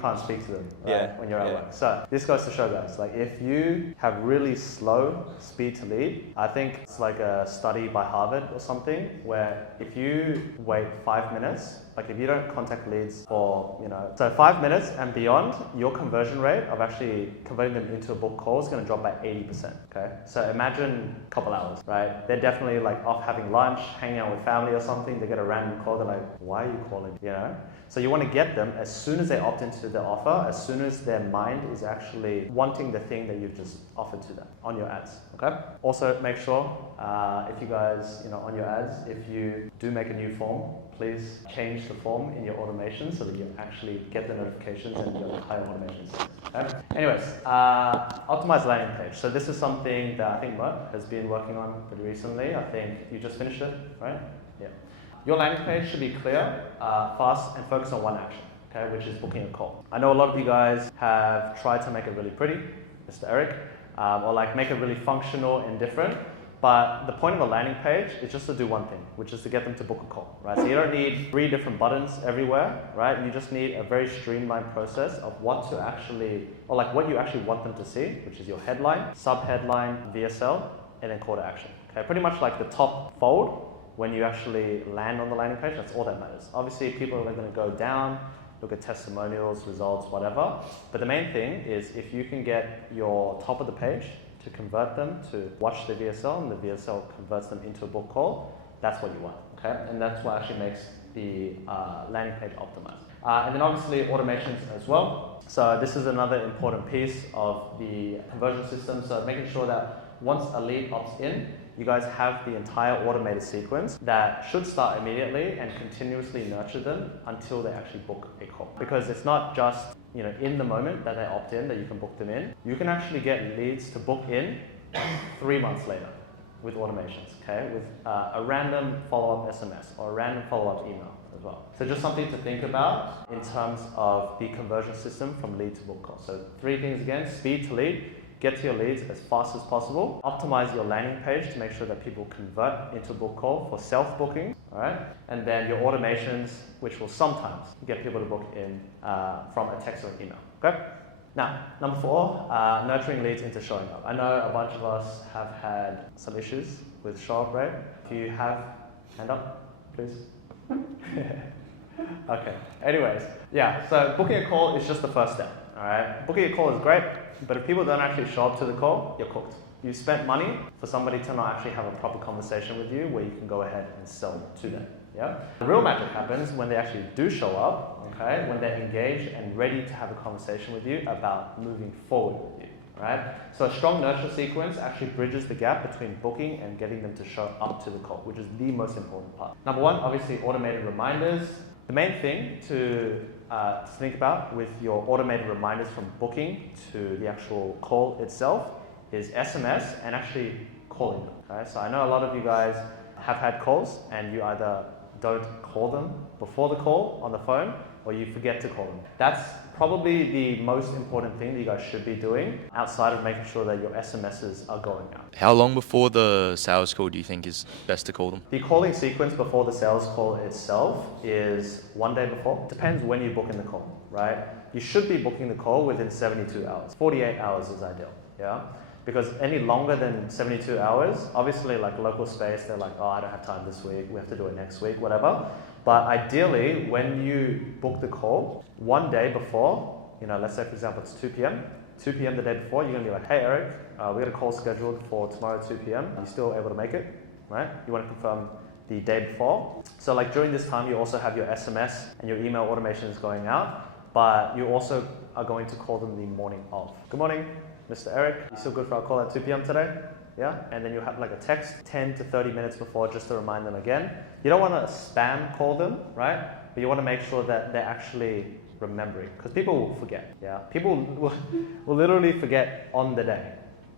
can't speak to them, right, when you're at work. So this goes to show, guys, like if you have really slow speed to lead, I think it's like a study by Harvard or something where if you wait 5 minutes, like if you don't contact leads for, so 5 minutes and beyond, your conversion rate of actually converting them into a book call is going to drop by 80%, okay? So imagine a couple hours, right? They're definitely like off having lunch, hanging out with family or something, they get a random call, they're like, why are you calling, So you want to get them as soon as they opt into the offer, as soon as their mind is actually wanting the thing that you've just offered to them on your ads, okay? Also make sure, if you guys, on your ads, if you do make a new form, please change the form in your automation so that you actually get the notifications and your entire automations. Okay? Anyways, optimize landing page. So this is something that I think Mo has been working on pretty recently. I think you just finished it, right? Yeah. Your landing page should be clear, fast, and focus on one action, okay, which is booking a call. I know a lot of you guys have tried to make it really pretty, Mr. Eric, or like make it really functional and different. But the point of a landing page is just to do one thing, which is to get them to book a call, right? So you don't need 3 different buttons everywhere, right? You just need a very streamlined process of what to actually, or like what you actually want them to see, which is your headline, sub-headline, VSL, and then call to action. Okay, pretty much like the top fold when you actually land on the landing page, that's all that matters. Obviously, people are going to go down, look at testimonials, results, whatever. But the main thing is if you can get your top of the page to convert them to watch the VSL and the VSL converts them into a book call, that's what you want, okay? And that's what actually makes the landing page optimized. And then obviously automations as well. So this is another important piece of the conversion system. So making sure that once a lead opts in, you guys have the entire automated sequence that should start immediately and continuously nurture them until they actually book a call. Because it's not just in the moment that they opt in that you can book them in. You can actually get leads to book in 3 months later with automations, okay? With a random follow-up SMS or a random follow-up email as well. So just something to think about in terms of the conversion system from lead to book call. So 3 things again: speed to lead, get to your leads as fast as possible, optimize your landing page to make sure that people convert into a book call for self-booking, all right? And then your automations, which will sometimes get people to book in from a text or an email, okay? Now, number 4, nurturing leads into showing up. I know a bunch of us have had some issues with show up rate. If you have, hand up, please. Okay, anyways, yeah, so booking a call is just the first step, all right? Booking a call is great, but if people don't actually show up to the call, you're cooked, You spent money for somebody to not actually have a proper conversation with you where you can go ahead and sell to them. Yeah? The real magic happens when they actually do show up, okay? When they're engaged and ready to have a conversation with you about moving forward with you, right? So a strong nurture sequence actually bridges the gap between booking and getting them to show up to the call, which is the most important part. Number one, obviously automated reminders. The main thing to think about with your automated reminders from booking to the actual call itself is SMS and actually calling them. Okay? So I know a lot of you guys have had calls and you either don't call them before the call on the phone or you forget to call them. That's probably the most important thing that you guys should be doing outside of making sure that your SMSs are going out. How long before the sales call do you think is best to call them? The calling sequence before the sales call itself is 1 day before. Depends when you book in the call, right? You should be booking the call within 72 hours. 48 hours is ideal, yeah? Because any longer than 72 hours, obviously like local space, they're like, oh, I don't have time this week, we have to do it next week, whatever. But ideally, when you book the call, 1 day before, let's say for example, it's 2 p.m. 2 p.m. the day before, you're gonna be like, hey Eric, we got a call scheduled for tomorrow at 2 p.m. Are you still able to make it, right? You wanna confirm the day before. So like during this time, you also have your SMS and your email automation is going out, but you also are going to call them the morning of. Good morning, Mr. Eric, you still good for our call at 2 p.m. today? Yeah, and then you have like a text 10 to 30 minutes before just to remind them again. You don't want to spam call them, right? But you want to make sure that they're actually remembering, because people will forget. Yeah, people will literally forget on the day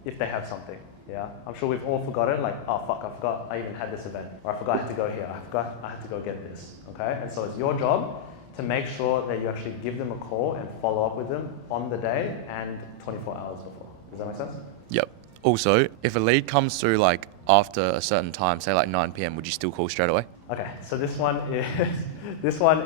if they have something. Yeah, I'm sure we've all forgotten, like, oh fuck, I forgot I even had this event, or I forgot I had to go here, I forgot I had to go get this. Okay, and so it's your job to make sure that you actually give them a call and follow up with them on the day and 24 hours before. Does that make sense? Yep. Also, if a lead comes through like after a certain time, say like 9 p.m, would you still call straight away? Okay, so this one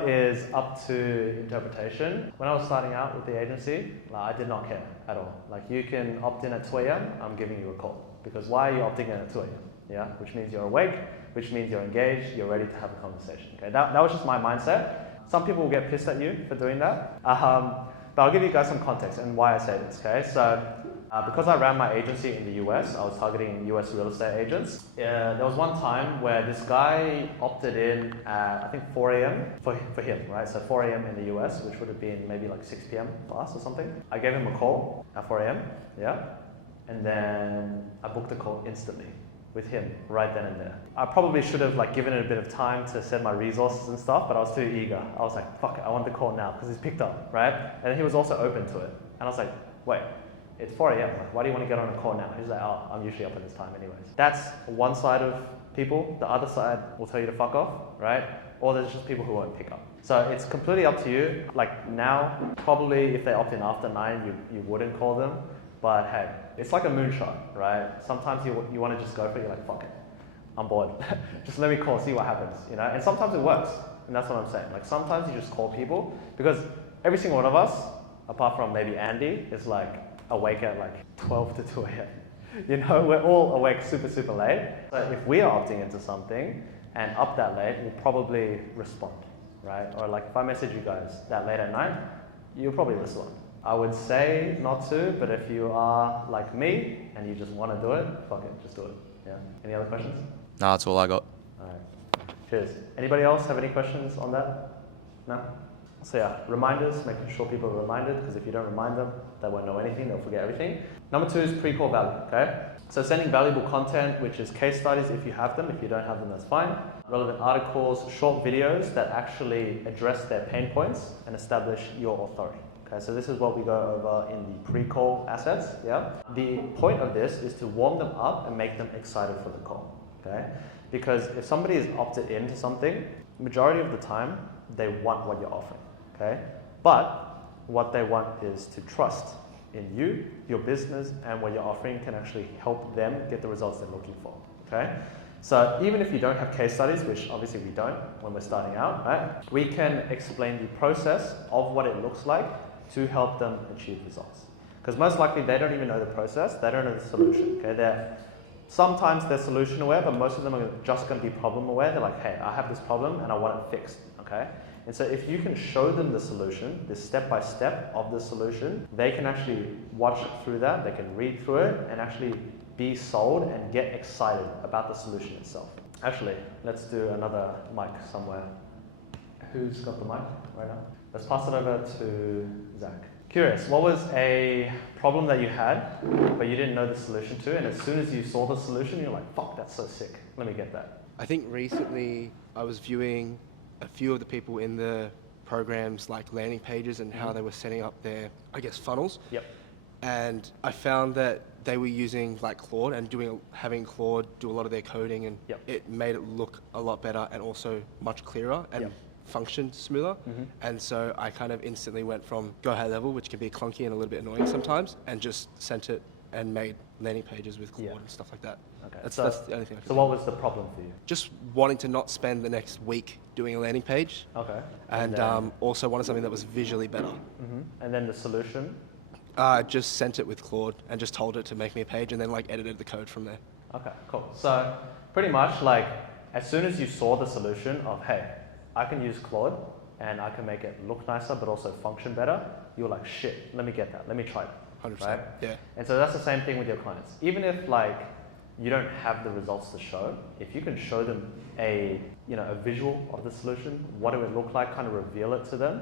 is up to interpretation. When I was starting out with the agency, I did not care at all. Like you can opt in at 2 a.m, I'm giving you a call. Because why are you opting in at 2 a.m? Yeah, which means you're awake, which means you're engaged, you're ready to have a conversation. Okay, that was just my mindset. Some people will get pissed at you for doing that. But I'll give you guys some context and why I say this, okay? So because I ran my agency in the US, I was targeting US real estate agents. There was one time where this guy opted in at, I think 4 a.m. for him, right? So 4 a.m. in the US, which would have been maybe like 6 p.m. for us or something. I gave him a call at 4 a.m., yeah? And then I booked the call instantly with him right then and there. I probably should have like given it a bit of time to set my resources and stuff, but I was too eager. I was like, fuck it, I want the call now because he's picked up, right? And he was also open to it. And I was like, wait, it's 4 a.m. Like, why do you want to get on a call now? He's like, oh, I'm usually up at this time anyways. That's one side of people. The other side will tell you to fuck off, right? Or there's just people who won't pick up. So it's completely up to you. Like now, probably if they opt in after 9, you wouldn't call them. But hey, it's like a moonshot, right? Sometimes you want to just go for it, you're like, fuck it, I'm bored. Just let me call, see what happens, And sometimes it works, and that's what I'm saying. Like sometimes you just call people, because every single one of us, apart from maybe Andy, is like awake at like 12 to 2 a.m. We're all awake super, super late. So if we are opting into something and up that late, we'll probably respond, right? Or like if I message you guys that late at night, you'll probably respond. I would say not to, but if you are like me and you just want to do it, fuck it, just do it. Yeah. Any other questions? Nah, that's all I got. All right. Cheers. Anybody else have any questions on that? No? So yeah, reminders, making sure people are reminded, because if you don't remind them, they won't know anything, they'll forget everything. Number 2 is pre-call value, okay? So sending valuable content, which is case studies if you have them. If you don't have them, that's fine. Relevant articles, short videos that actually address their pain points and establish your authority. Okay, so this is what we go over in the pre-call assets, yeah? The point of this is to warm them up and make them excited for the call, okay? Because if somebody is opted into something, majority of the time, they want what you're offering, okay? But what they want is to trust in you, your business, and what you're offering can actually help them get the results they're looking for, okay? So even if you don't have case studies, which obviously we don't when we're starting out, right? We can explain the process of what it looks like to help them achieve results. Because most likely they don't even know the process, they don't know the solution, okay? Sometimes they're solution aware, but most of them are just going to be problem aware. They're like, hey, I have this problem and I want it fixed, okay? And so if you can show them the solution, the step-by-step of the solution, they can actually watch through that, they can read through it and actually be sold and get excited about the solution itself. Actually, let's do another mic somewhere. Who's got the mic right now? Let's pass it over to Zach. Curious, what was a problem that you had, but you didn't know the solution to, and as soon as you saw the solution, you're like, fuck, that's so sick. Let me get that. I think recently I was viewing a few of the people in the programs like landing pages and how they were setting up their, I guess, funnels. Yep. And I found that they were using like Claude and having Claude do a lot of their coding, and it made it look a lot better and also much clearer and function smoother. And so I kind of instantly went from go high level, which can be clunky and a little bit annoying sometimes, and just sent it and made landing pages with Claude and stuff like that. Okay. That's So the only thing I could So what was the problem for you? Just wanting to not spend the next week doing a landing page. Okay. And also wanted something that was visually better. And then the solution? Just sent it with Claude and just told it to make me a page, and then like edited the code from there. Okay, cool. So pretty much like as soon as you saw the solution of, hey, I can use Claude and I can make it look nicer but also function better, you were like, shit, let me get that, let me try that. 100%. Right? Yeah. And so that's the same thing with your clients. Even if like you don't have the results to show, if you can show them a visual of the solution, what it would look like, kind of reveal it to them,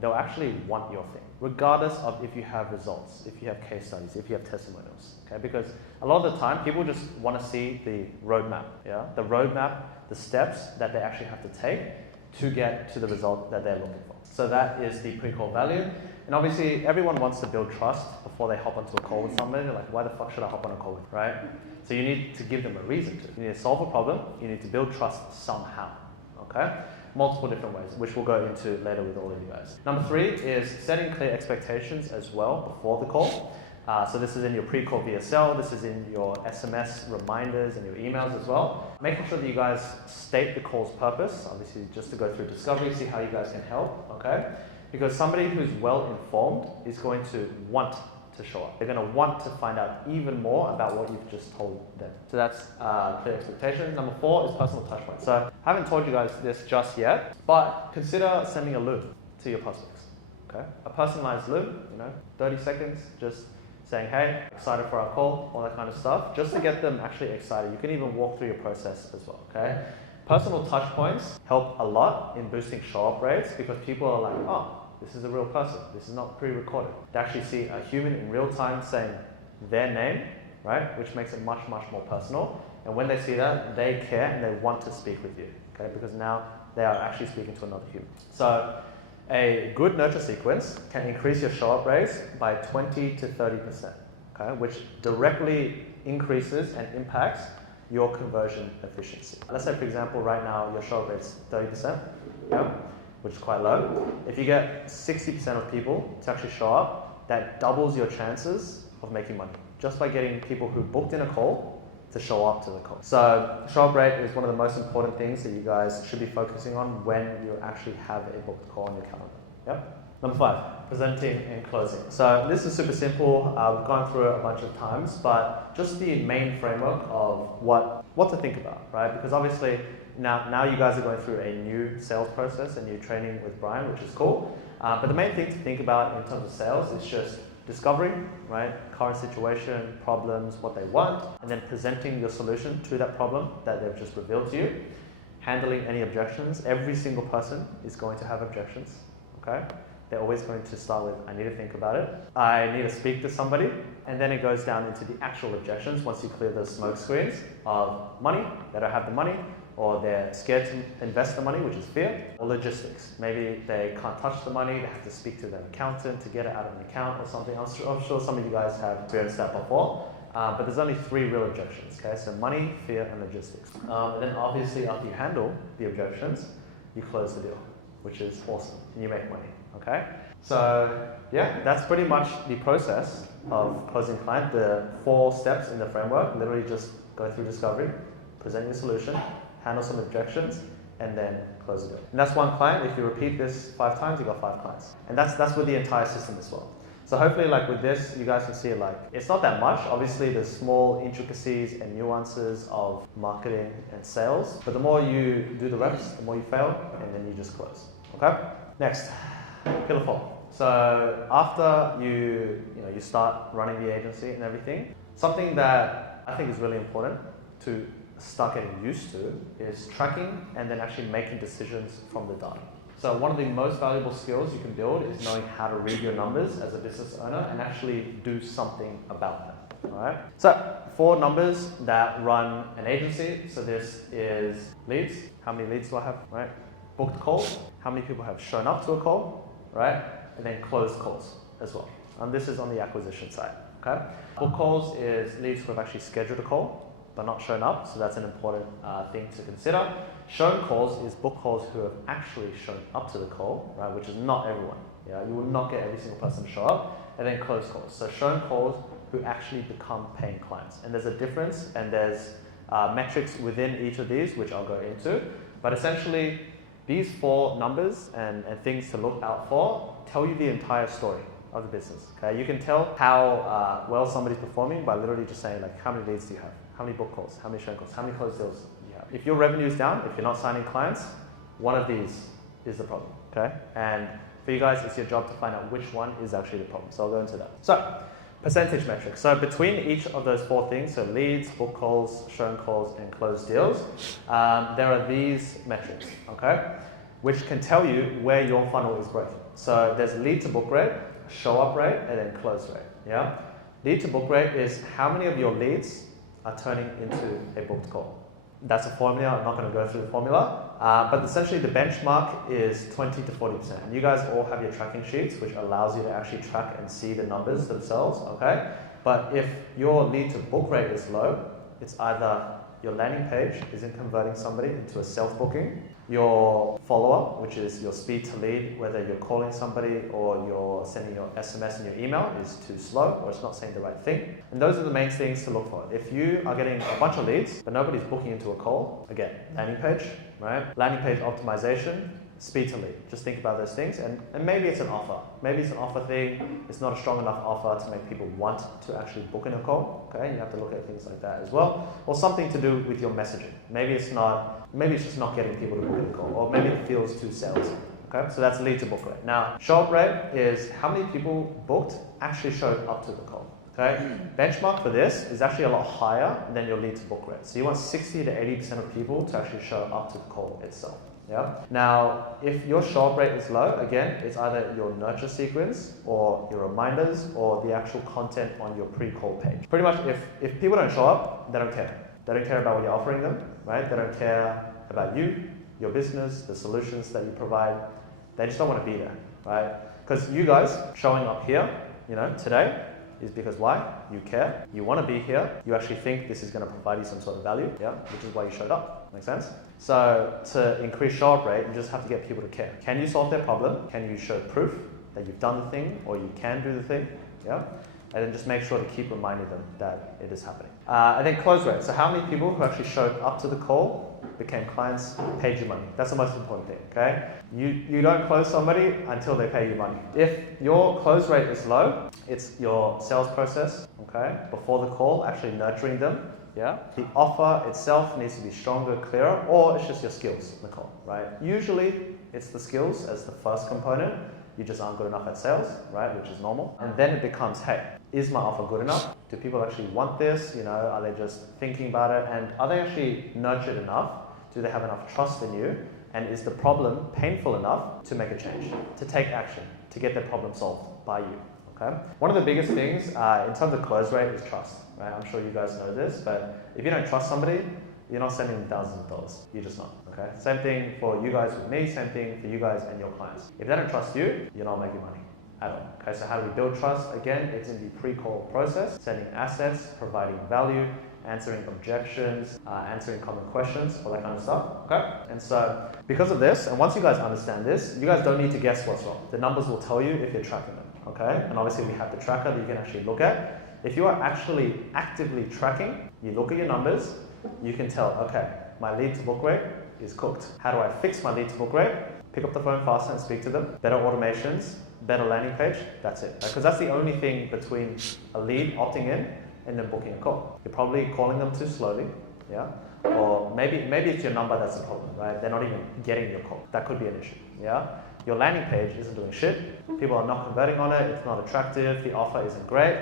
they'll actually want your thing, regardless of if you have results, if you have case studies, if you have testimonials. Okay, because a lot of the time people just want to see the roadmap, the roadmap, the steps that they actually have to take to get to the result that they're looking for. So that is the pre-call value. And obviously everyone wants to build trust before they hop onto a call with somebody. They're like, why the fuck should I hop on a call with, right? So you need to give them a reason to. You need to solve a problem. You need to build trust somehow, okay? Multiple different ways, which we'll go into later with all of you guys. Number 3 is setting clear expectations as well before the call. So this is in your pre-call VSL, this is in your SMS reminders and your emails as well. Making sure that you guys state the call's purpose, obviously just to go through discovery, see how you guys can help, okay? Because somebody who's well informed is going to want to show up. They're going to want to find out even more about what you've just told them. So that's clear expectations. Number 4 is personal touch points. So I haven't told you guys this just yet, but consider sending a loop to your prospects, okay? A personalized loop, 30 seconds, just saying, hey, excited for our call, all that kind of stuff, just to get them actually excited. You can even walk through your process as well, okay? Personal touch points help a lot in boosting show-up rates because people are like, oh, this is a real person. This is not pre-recorded. They actually see a human in real time saying their name, right? Which makes it much, much more personal. And when they see that, they care and they want to speak with you, okay? Because now they are actually speaking to another human. So a good nurture sequence can increase your show-up rates by 20 to 30%, okay? Which directly increases and impacts your conversion efficiency. Let's say, for example, right now your show-up rate's 30%, which is quite low. If you get 60% of people to actually show up, that doubles your chances of making money just by getting people who booked in a call to show up to the call. So show-up rate is one of the most important things that you guys should be focusing on when you actually have a booked call on your calendar. Yep. Number 5, presenting and closing. So this is super simple. We've gone through it a bunch of times, but just the main framework of what to think about, right? Because obviously now you guys are going through a new sales process, a new training with Brian, which is cool. But the main thing to think about in terms of sales is just discovery, right? Current situation, problems, what they want, and then presenting your solution to that problem that they've just revealed to you. Handling any objections. Every single person is going to have objections, okay? They're always going to start with, I need to think about it. I need to speak to somebody. And then it goes down into the actual objections once you clear those smoke screens of money, they don't have the money, or they're scared to invest the money, which is fear, or logistics. Maybe they can't touch the money, they have to speak to their accountant to get it out of an account or something. I'm sure some of you guys have experienced that before. But there's only 3 real objections, okay? So money, fear, and logistics. And then obviously after you handle the objections, you close the deal, which is awesome, and you make money, okay? So yeah, that's pretty much the process of closing client. The 4 steps in the framework, literally just go through discovery, present your solution, handle some objections, and then close the deal. And that's 1 client. If you repeat this 5 times, you got 5 clients. And that's with the entire system as well. So hopefully like with this, you guys can see like, it's not that much. Obviously there's small intricacies and nuances of marketing and sales, but the more you do the reps, the more you fail, and then you just close, okay? Next, pillar 4. So after you start running the agency and everything, something that I think is really important to start getting used to is tracking and then actually making decisions from the data. So one of the most valuable skills you can build is knowing how to read your numbers as a business owner and actually do something about them. All right. So 4 numbers that run an agency. So this is leads. How many leads do I have? Right. Booked calls. How many people have shown up to a call? Right. And then closed calls as well. And this is on the acquisition side. Okay. Booked calls is leads who have actually scheduled a call but not shown up. So that's an important thing to consider. Shown calls is booked calls who have actually shown up to the call, right? Which is not everyone. Yeah. You will not get every single person to show up. And then closed calls. So shown calls who actually become paying clients. And there's a difference, and there's metrics within each of these, which I'll go into. But essentially, these 4 numbers and things to look out for tell you the entire story of the business. Okay, you can tell how well somebody's performing by literally just saying like, how many leads do you have? How many book calls? How many shown calls? How many closed deals do you have? If your revenue is down, if you're not signing clients, one of these is the problem. Okay, and for you guys, it's your job to find out which one is actually the problem. So I'll go into that. So percentage metrics. So between each of those 4 things, so leads, book calls, shown calls, and closed deals, there are these metrics, okay, which can tell you where your funnel is breaking. So there's lead to book rate, show up rate, and then close rate. Yeah, lead to book rate is how many of your leads are turning into a booked call. That's a formula. I'm not going to go through the formula, but essentially the benchmark is 20 to 40%. And you guys all have your tracking sheets, which allows you to actually track and see the numbers themselves, okay? But if your lead to book rate is low, it's either your landing page isn't converting somebody into a self-booking, your follow-up, which is your speed to lead, whether you're calling somebody or you're sending your SMS and your email, is too slow or it's not saying the right thing. And those are the main things to look for. If you are getting a bunch of leads, but nobody's booking into a call, again, landing page, right? Landing page optimization, speed to lead. Just think about those things, and maybe it's an offer. Maybe it's an offer thing. It's not a strong enough offer to make people want to actually book in a call. Okay, you have to look at things like that as well, or something to do with your messaging. Maybe it's just not getting people to book in a call, or maybe it feels too salesy. Okay, so that's lead to book rate. Now, show up rate is how many people booked actually showed up to the call. Okay, benchmark for this is actually a lot higher than your lead to book rate. So you want 60 to 80% of people to actually show up to the call itself. Yeah. Now, if your show up rate is low, again, it's either your nurture sequence or your reminders or the actual content on your pre-call page. Pretty much, if people don't show up, they don't care. They don't care about what you're offering them, right? They don't care about you, your business, the solutions that you provide. They just don't want to be there, right? Because you guys showing up here, today, is because why? You care, you want to be here, you actually think this is going to provide you some sort of value, yeah, which is why you showed up. Make sense? So to increase show up rate, you just have to get people to care. Can you solve their problem? Can you show proof that you've done the thing or you can do the thing? Yeah. And then just make sure to keep reminding them that it is happening. And then close rate. So how many people who actually showed up to the call, became clients, paid you money? That's the most important thing, okay? You don't close somebody until they pay you money. If your close rate is low, it's your sales process, okay? Before the call, actually nurturing them, yeah? The offer itself needs to be stronger, clearer, or it's just your skills in the call, right? Usually, it's the skills as the first component. You just aren't good enough at sales, right? Which is normal. And then it becomes, hey, is my offer good enough? Do people actually want this? Are they just thinking about it? And are they actually nurtured enough? Do they have enough trust in you? And is the problem painful enough to make a change, to take action, to get their problem solved by you? Okay. One of the biggest things in terms of close rate is trust, right? I'm sure you guys know this, but if you don't trust somebody, you're not sending them thousands of dollars. You're just not. Okay. Same thing for you guys with me. Same thing for you guys and your clients. If they don't trust you, you're not making money at all. Okay. So how do we build trust? Again, it's in the pre-call process, sending assets, providing value, answering objections, answering common questions, all that kind of stuff, okay? And so, because of this, and once you guys understand this, you guys don't need to guess what's wrong. The numbers will tell you if you're tracking them, okay? And obviously we have the tracker that you can actually look at. If you are actually actively tracking, you look at your numbers, you can tell, okay, my lead to book rate is cooked. How do I fix my lead to book rate? Pick up the phone faster and speak to them. Better automations, better landing page, that's it. Because that's the only thing between a lead opting in and then booking a call. You're probably calling them too slowly, yeah? Or maybe it's your number that's the problem, right? They're not even getting your call. That could be an issue, yeah? Your landing page isn't doing shit. People are not converting on it. It's not attractive. The offer isn't great.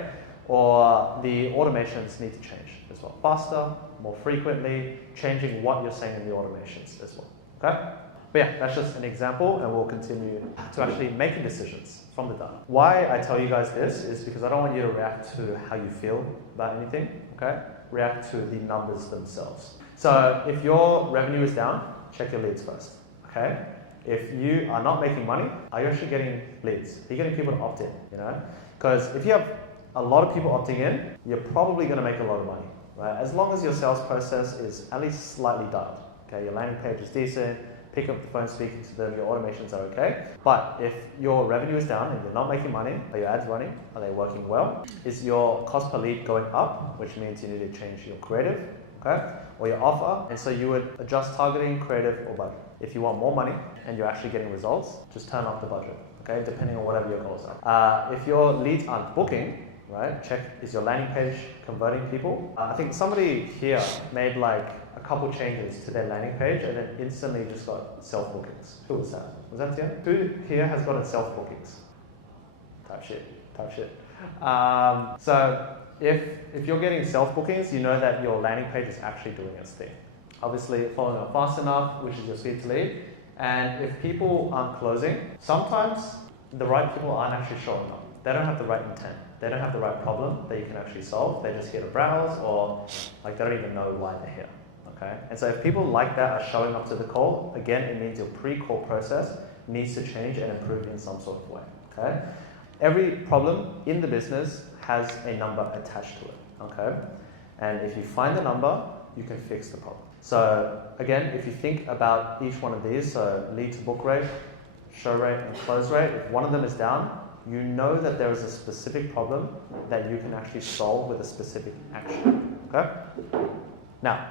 or the automations need to change as well. Faster, more frequently, changing what you're saying in the automations as well, okay? But yeah, that's just an example, and we'll continue to actually making decisions from the data. Why I tell you guys this is because I don't want you to react to how you feel about anything, okay? React to the numbers themselves. So if your revenue is down, check your leads first, okay? If you are not making money, are you actually getting leads? Are you getting people to opt in, you know? Because if you have a lot of people opting in, you're probably gonna make a lot of money, right? As long as your sales process is at least slightly dialed, okay? Your landing page is decent, pick up the phone, speaking to them, your automations are okay. But if your revenue is down and you're not making money, are your ads running? Are they working well? Is your cost per lead going up, which means you need to change your creative, okay? Or your offer, and so you would adjust targeting, creative, or budget. If you want more money and you're actually getting results, just turn up the budget, okay? Depending on whatever your goals are. If your leads aren't booking, right, check, is your landing page converting people? I think somebody here made like a couple changes to their landing page and then instantly just got self-bookings. Who was that? Was that Tia? Who here has gotten self-bookings? Type shit. So if you're getting self-bookings, you know that your landing page is actually doing its thing. Obviously following up fast enough, which is your speed to lead. And if people aren't closing, sometimes the right people aren't actually showing up. They don't have the right intent. They don't have the right problem that you can actually solve. They're just here to browse, or like they don't even know why they're here. Okay? And so if people like that are showing up to the call, again, it means your pre-call process needs to change and improve in some sort of way. Okay? Every problem in the business has a number attached to it. Okay? And if you find the number, you can fix the problem. So again, if you think about each one of these, so lead to book rate, show rate, and close rate, if one of them is down, you know that there is a specific problem that you can actually solve with a specific action. Okay? Now,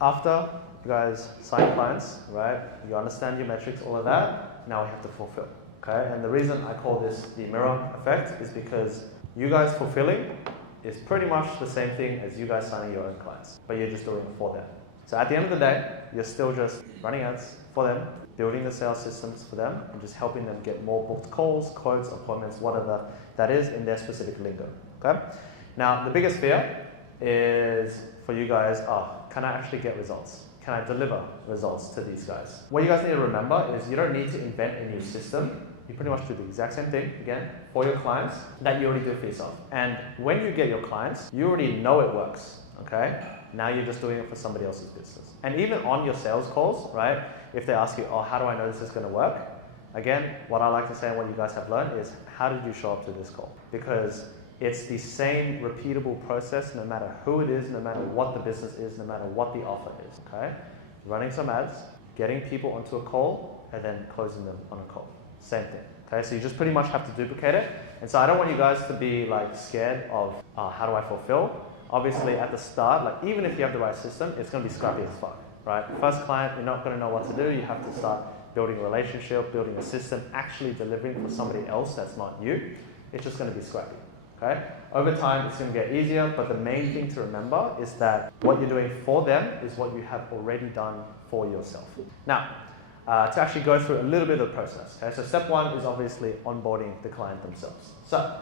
after you guys sign clients, right, you understand your metrics, all of that, now we have to fulfill. Okay? And the reason I call this the mirror effect is because you guys fulfilling is pretty much the same thing as you guys signing your own clients, but you're just doing it for them. So at the end of the day, you're still just running ads for them, building the sales systems for them, and just helping them get more booked calls, quotes, appointments, whatever that is in their specific lingo. Okay? Now, the biggest fear is for you guys, can I actually get results? Can I deliver results to these guys? What you guys need to remember is you don't need to invent a new system. You pretty much do the exact same thing, again, for your clients that you already do for yourself. And when you get your clients, you already know it works, okay? Now you're just doing it for somebody else's business. And even on your sales calls, right, if they ask you, how do I know this is gonna work? Again, what I like to say and what you guys have learned is, how did you show up to this call? Because it's the same repeatable process no matter who it is, no matter what the business is, no matter what the offer is, okay? Running some ads, getting people onto a call, and then closing them on a call. Same thing, okay? So you just pretty much have to duplicate it. And so I don't want you guys to be like scared of, how do I fulfill? Obviously at the start, like even if you have the right system, it's gonna be scrappy as fuck, right? First client, you're not gonna know what to do. You have to start building a relationship, building a system, actually delivering for somebody else that's not you. It's just gonna be scrappy, okay? Over time, it's gonna get easier, but the main thing to remember is that what you're doing for them is what you have already done for yourself. Now, to actually go through a little bit of the process, okay? So step one is obviously onboarding the client themselves. So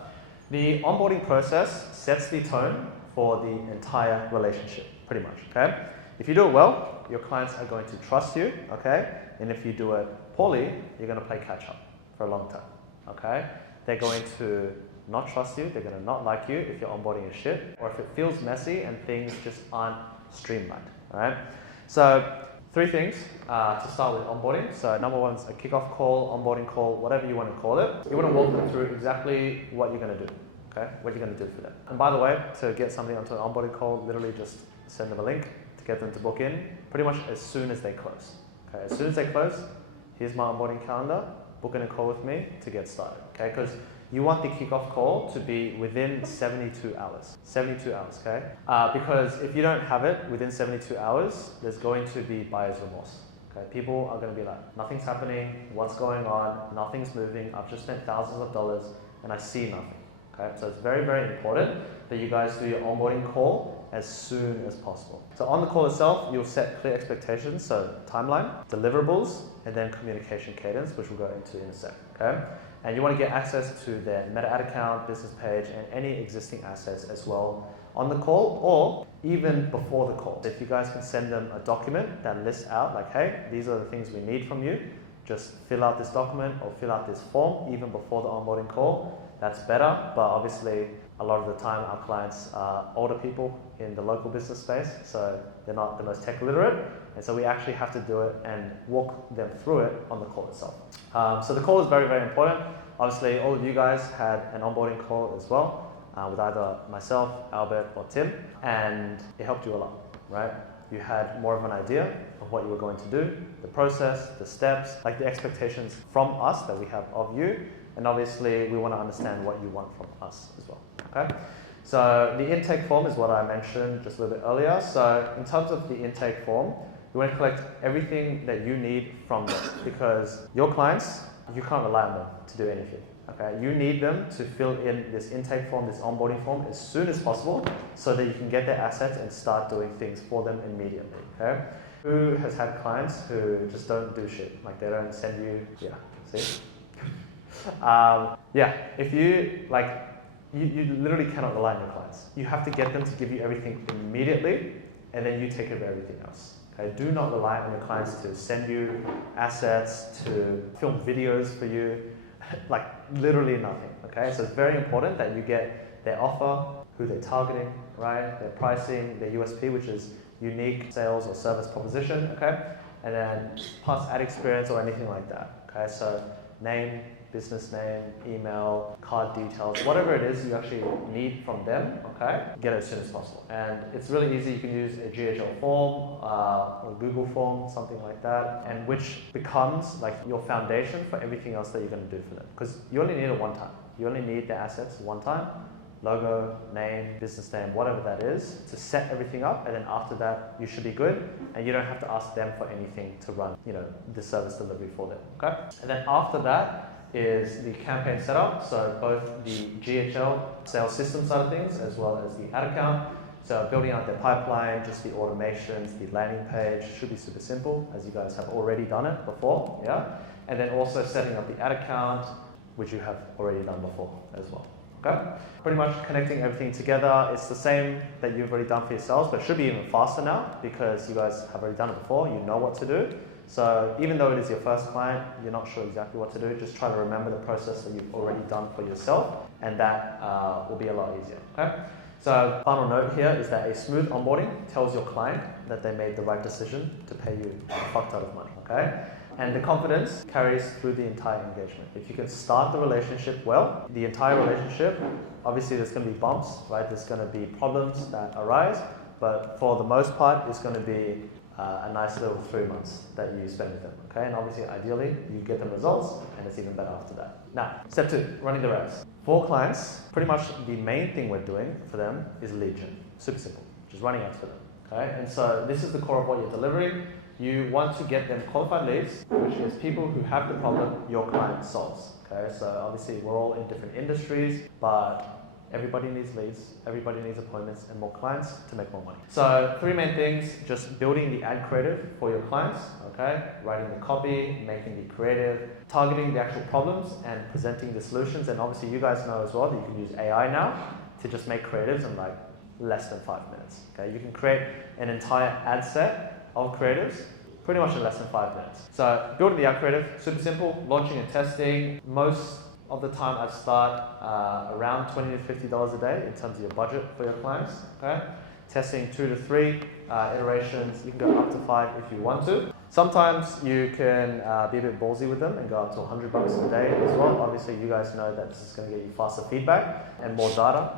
the onboarding process sets the tone for the entire relationship, pretty much, okay? If you do it well, your clients are going to trust you, okay? And if you do it poorly, you're gonna play catch up for a long time, okay? They're going to not trust you, they're gonna not like you if your onboarding is shit, or if it feels messy and things just aren't streamlined, all right? So 3 things to start with onboarding. So number one is a kickoff call, onboarding call, whatever you want to call it. You want to walk them through exactly what you're going to do, okay? What you're going to do for them. And by the way, to get somebody onto an onboarding call, literally just send them a link to get them to book in pretty much as soon as they close, okay? As soon as they close, here's my onboarding calendar, book in a call with me to get started, okay? Because you want the kickoff call to be within 72 hours. 72 hours, okay? Because if you don't have it within 72 hours, there's going to be buyer's remorse. Okay? People are going to be like, nothing's happening, what's going on, nothing's moving, I've just spent thousands of dollars and I see nothing. Okay? So it's very, very important that you guys do your onboarding call as soon as possible. So on the call itself, you'll set clear expectations, so timeline, deliverables, and then communication cadence, which we'll go into in a sec. Okay? And you want to get access to their Meta ad account, business page, and any existing assets as well on the call or even before the call. If you guys can send them a document that lists out like, hey, these are the things we need from you, just fill out this document or fill out this form even before the onboarding call. That's better, but obviously a lot of the time our clients are older people in the local business space, so they're not the most tech literate, and so we actually have to do it and walk them through it on the call itself. So the call is very, very important. Obviously all of you guys had an onboarding call as well with either myself, Albert, or Tim, and it helped you a lot, right? You had more of an idea of what you were going to do, the process, the steps, like the expectations from us that we have of you, and obviously we want to understand what you want from us as well, okay? So the intake form is what I mentioned just a little bit earlier. So in terms of the intake form, you want to collect everything that you need from them because your clients, you can't rely on them to do anything. Okay, you need them to fill in this intake form, this onboarding form as soon as possible so that you can get their assets and start doing things for them immediately, okay? Who has had clients who just don't do shit? Like they don't send you, see? If you, you literally cannot rely on your clients. You have to get them to give you everything immediately and then you take care of everything else. Okay, do not rely on your clients to send you assets, to film videos for you, like literally nothing, okay? So it's very important that you get their offer, who they're targeting, right? Their pricing, their USP, which is unique sales or service proposition, okay? And then past ad experience or anything like that, okay? So name, business name, email, card details, whatever it is you actually need from them, okay? Get it as soon as possible. And it's really easy. You can use a GHL form or a Google form, something like that, and which becomes like your foundation for everything else that you're going to do for them. Because you only need it one time. You only need the assets one time. Logo, name, business name, whatever that is, to set everything up, and then after that you should be good, and you don't have to ask them for anything to run, the service delivery for them, okay? And then after that is the campaign setup, so both the GHL sales system side of things as well as the ad account. So building out their pipeline, just the automations, the landing page should be super simple, as you guys have already done it before, yeah? And then also setting up the ad account, which you have already done before as well. Okay? Pretty much connecting everything together. It's the same that you've already done for yourselves, but it should be even faster now because you guys have already done it before. You know what to do. So even though it is your first client, you're not sure exactly what to do. Just try to remember the process that you've already done for yourself, and that will be a lot easier. Okay? So final note here is that a smooth onboarding tells your client that they made the right decision to pay you a fuck ton of money. Okay? And the confidence carries through the entire engagement. If you can start the relationship well, the entire relationship, obviously there's going to be bumps, right? There's going to be problems that arise, but for the most part, it's going to be a nice little 3 months that you spend with them, okay? And obviously, ideally, you get them results, and it's even better after that. Now, step 2, running the reps. For clients, pretty much the main thing we're doing for them is lead gen. Super simple, just running ads for them, okay? And so this is the core of what you're delivering. You want to get them qualified leads, which is people who have the problem your client solves. Okay, so obviously we're all in different industries, but everybody needs leads, everybody needs appointments and more clients to make more money. So 3 main things, just building the ad creative for your clients, okay, writing the copy, making the creative, targeting the actual problems and presenting the solutions. And obviously you guys know as well that you can use AI now to just make creatives in like less than 5 minutes. Okay, you can create an entire ad set of creatives pretty much in less than 5 minutes. So building the ad creative, super simple, launching and testing. Most of the time I start around $20 to $50 a day in terms of your budget for your clients, okay? Testing 2 to 3 iterations, you can go up to 5 if you want to. Sometimes you can be a bit ballsy with them and go up to $100 a day as well. Obviously you guys know that this is going to get you faster feedback and more data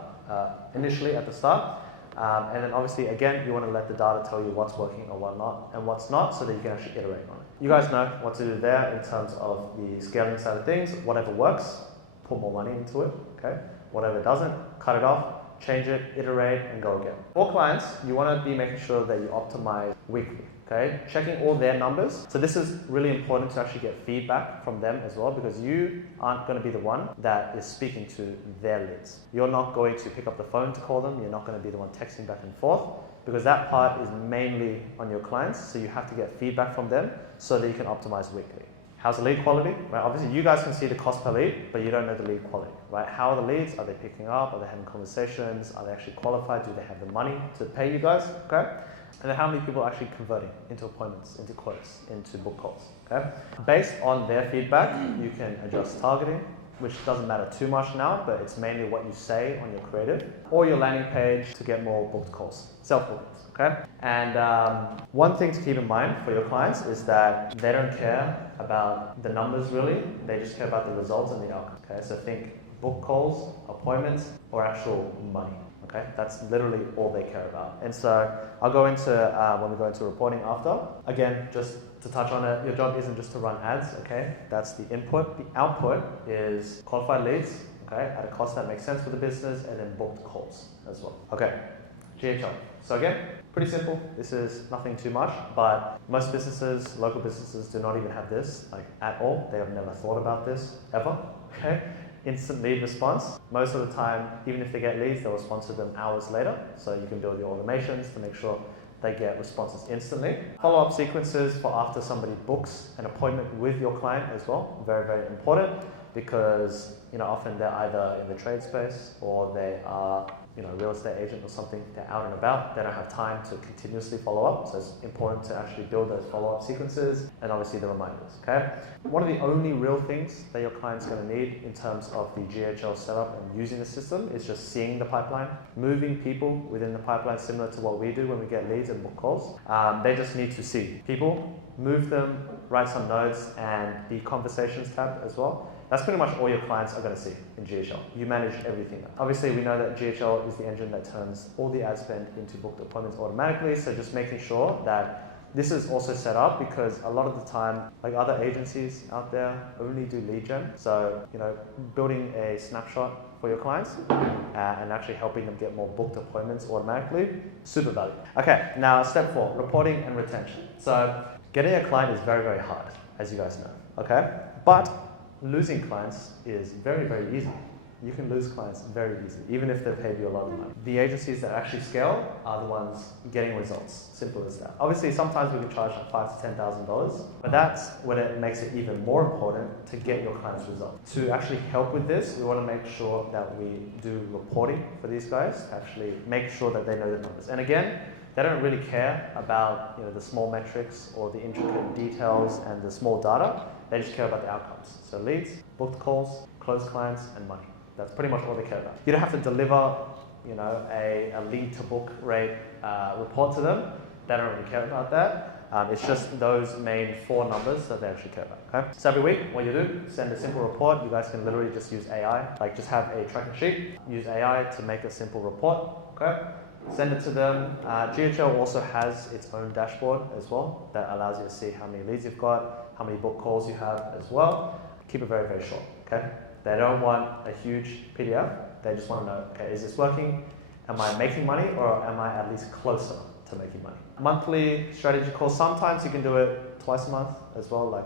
initially at the start. And then obviously, again, you want to let the data tell you what's working or what not and what's not so that you can actually iterate on it. You guys know what to do there in terms of the scaling side of things. Whatever works, put more money into it, okay? Whatever doesn't, cut it off, change it, iterate, and go again. For clients, you want to be making sure that you optimize weekly. Okay, checking all their numbers. So this is really important to actually get feedback from them as well, because you aren't going to be the one that is speaking to their leads. You're not going to pick up the phone to call them. You're not going to be the one texting back and forth, because that part is mainly on your clients. So you have to get feedback from them so that you can optimize weekly. How's the lead quality? Right? Obviously, you guys can see the cost per lead, but you don't know the lead quality, right? How are the leads? Are they picking up? Are they having conversations? Are they actually qualified? Do they have the money to pay you guys? Okay. And then how many people are actually converting into appointments, into quotes, into book calls? Okay. Based on their feedback, you can adjust targeting, which doesn't matter too much now, but it's mainly what you say on your creative or your landing page to get more booked calls, self-bookings. Okay? And one thing to keep in mind for your clients is that they don't care about the numbers really, they just care about the results and the outcome. Okay? So think book calls, appointments, or actual money. Okay? That's literally all they care about. And so I'll go into, when we go into reporting after, again, just to touch on it, your job isn't just to run ads, okay? That's the input. The output is qualified leads, okay, at a cost that makes sense for the business, and then booked calls as well. Okay, GHL. So again, pretty simple. This is nothing too much, but most businesses, local businesses, do not even have this, like at all. They have never thought about this ever, okay? Instant lead response. Most of the time, even if they get leads, they'll respond to them hours later. So you can build your automations to make sure they get responses instantly. Follow-up sequences for after somebody books an appointment with your client as well. Very, very important, because often they're either in the trade space or they are a real estate agent or something. They're out and about. They don't have time to continuously follow up. So it's important to actually build those follow-up sequences and obviously the reminders. Okay. One of the only real things that your client's going to need in terms of the GHL setup and using the system is just seeing the pipeline, moving people within the pipeline, similar to what we do when we get leads and book calls. They just need to see people, move them, write some notes, and the conversations tab as well. That's pretty much all your clients are going to see in GHL. You manage everything. Obviously, we know that GHL is the engine that turns all the ad spend into booked appointments automatically. So just making sure that this is also set up, because a lot of the time, like other agencies out there only do lead gen. So, building a snapshot for your clients and actually helping them get more booked appointments automatically, super valuable. Okay, now step 4, reporting and retention. So getting a client is very, very hard, as you guys know, okay? But losing clients is very, very easy. You can lose clients very easily, even if they've paid you a lot of money. The agencies that actually scale are the ones getting results. Simple as that. Obviously, sometimes we can charge like $5,000 to $10,000, but that's when it makes it even more important to get your clients results. To actually help with this, we want to make sure that we do reporting for these guys, actually make sure that they know the numbers. And again, they don't really care about the small metrics or the intricate details and the small data. They just care about the outcomes. So leads, booked calls, closed clients, and money. That's pretty much all they care about. You don't have to deliver, a lead to book rate report to them. They don't really care about that. It's just those main 4 numbers that they actually care about. Okay. So every week, what you do, send a simple report. You guys can literally just use AI, like just have a tracking sheet. Use AI to make a simple report. Okay. Send it to them. GHL also has its own dashboard as well that allows you to see how many leads you've got, how many book calls you have as well. Keep it very, very short, okay? They don't want a huge PDF. They just want to know, okay, is this working? Am I making money, or am I at least closer to making money? Monthly strategy calls. Sometimes you can do it twice a month as well, like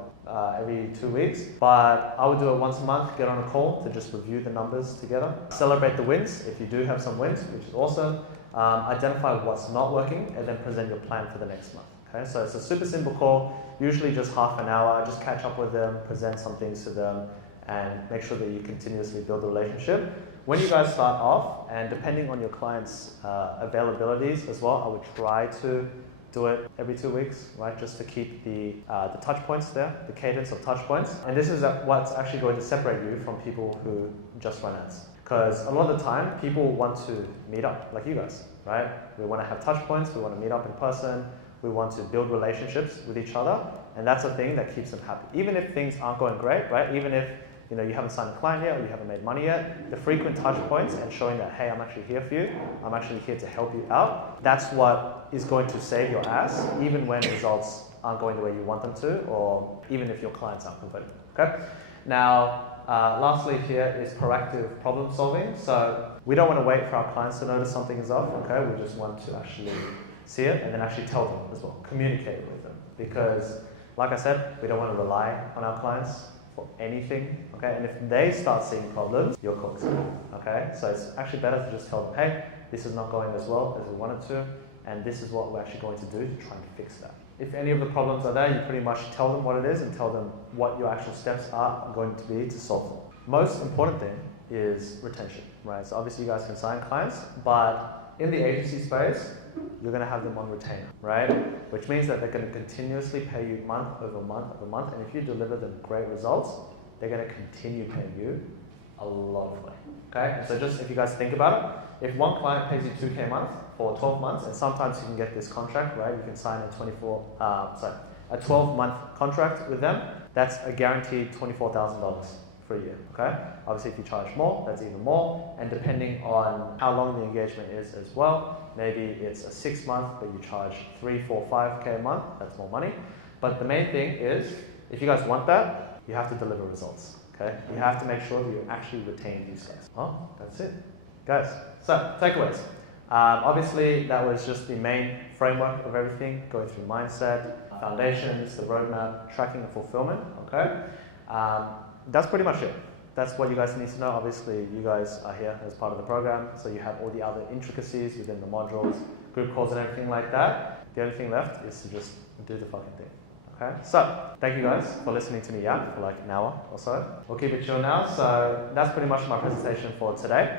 every 2 weeks. But I would do it once a month, get on a call to just review the numbers together. Celebrate the wins if you do have some wins, which is awesome. Identify what's not working, and then present your plan for the next month. Okay, so it's a super simple call, usually just half an hour. Just catch up with them, present some things to them, and make sure that you continuously build a relationship. When you guys start off, and depending on your clients' availabilities as well, I would try to do it every 2 weeks, right? Just to keep the touch points there, the cadence of touch points. And this is what's actually going to separate you from people who just run ads. Because a lot of the time, people want to meet up, like you guys, right? We want to have touch points, we want to meet up in person, we want to build relationships with each other, and that's a thing that keeps them happy. Even if things aren't going great, right? Even if you haven't signed a client yet or you haven't made money yet, the frequent touch points and showing that, hey, I'm actually here for you, I'm actually here to help you out, that's what is going to save your ass, even when results aren't going the way you want them to, or even if your clients aren't converting. Okay? Now, lastly here is proactive problem solving. So we don't want to wait for our clients to notice something is off, okay? We just want to actually see it and then actually tell them as well, communicate with them. Because like I said, we don't want to rely on our clients for anything, okay? And if they start seeing problems, you're cooked, okay? So it's actually better to just tell them, hey, this is not going as well as we want it to, and this is what we're actually going to do to try and fix that. If any of the problems are there, you pretty much tell them what it is and tell them what your actual steps are going to be to solve them. Most important thing is retention, right? So obviously you guys can sign clients, but in the agency space, you're going to have them on retainer, right? Which means that they're going to continuously pay you month over month over month, and if you deliver them great results, they're going to continue paying you a lot of money, okay? And so just if you guys think about it, if one client pays you 2K a month for 12 months, and sometimes you can get this contract, right? You can sign a 12-month contract with them. That's a guaranteed $24,000 for a year, okay? Obviously, if you charge more, that's even more, and depending on how long the engagement is as well, maybe it's a 6-month, but you charge 3, 4, 5K a month, that's more money. But the main thing is, if you guys want that, you have to deliver results, okay? You have to make sure that you actually retain these guys. Oh, that's it. Guys, so takeaways. Obviously, that was just the main framework of everything, going through mindset, foundations, the roadmap, tracking and fulfillment, okay? That's pretty much it. That's what you guys need to know. Obviously, you guys are here as part of the program, so you have all the other intricacies within the modules, group calls and everything like that. The only thing left is to just do the fucking thing. Okay, so thank you guys for listening to me for like an hour or so. We'll keep it chill now. So that's pretty much my presentation for today.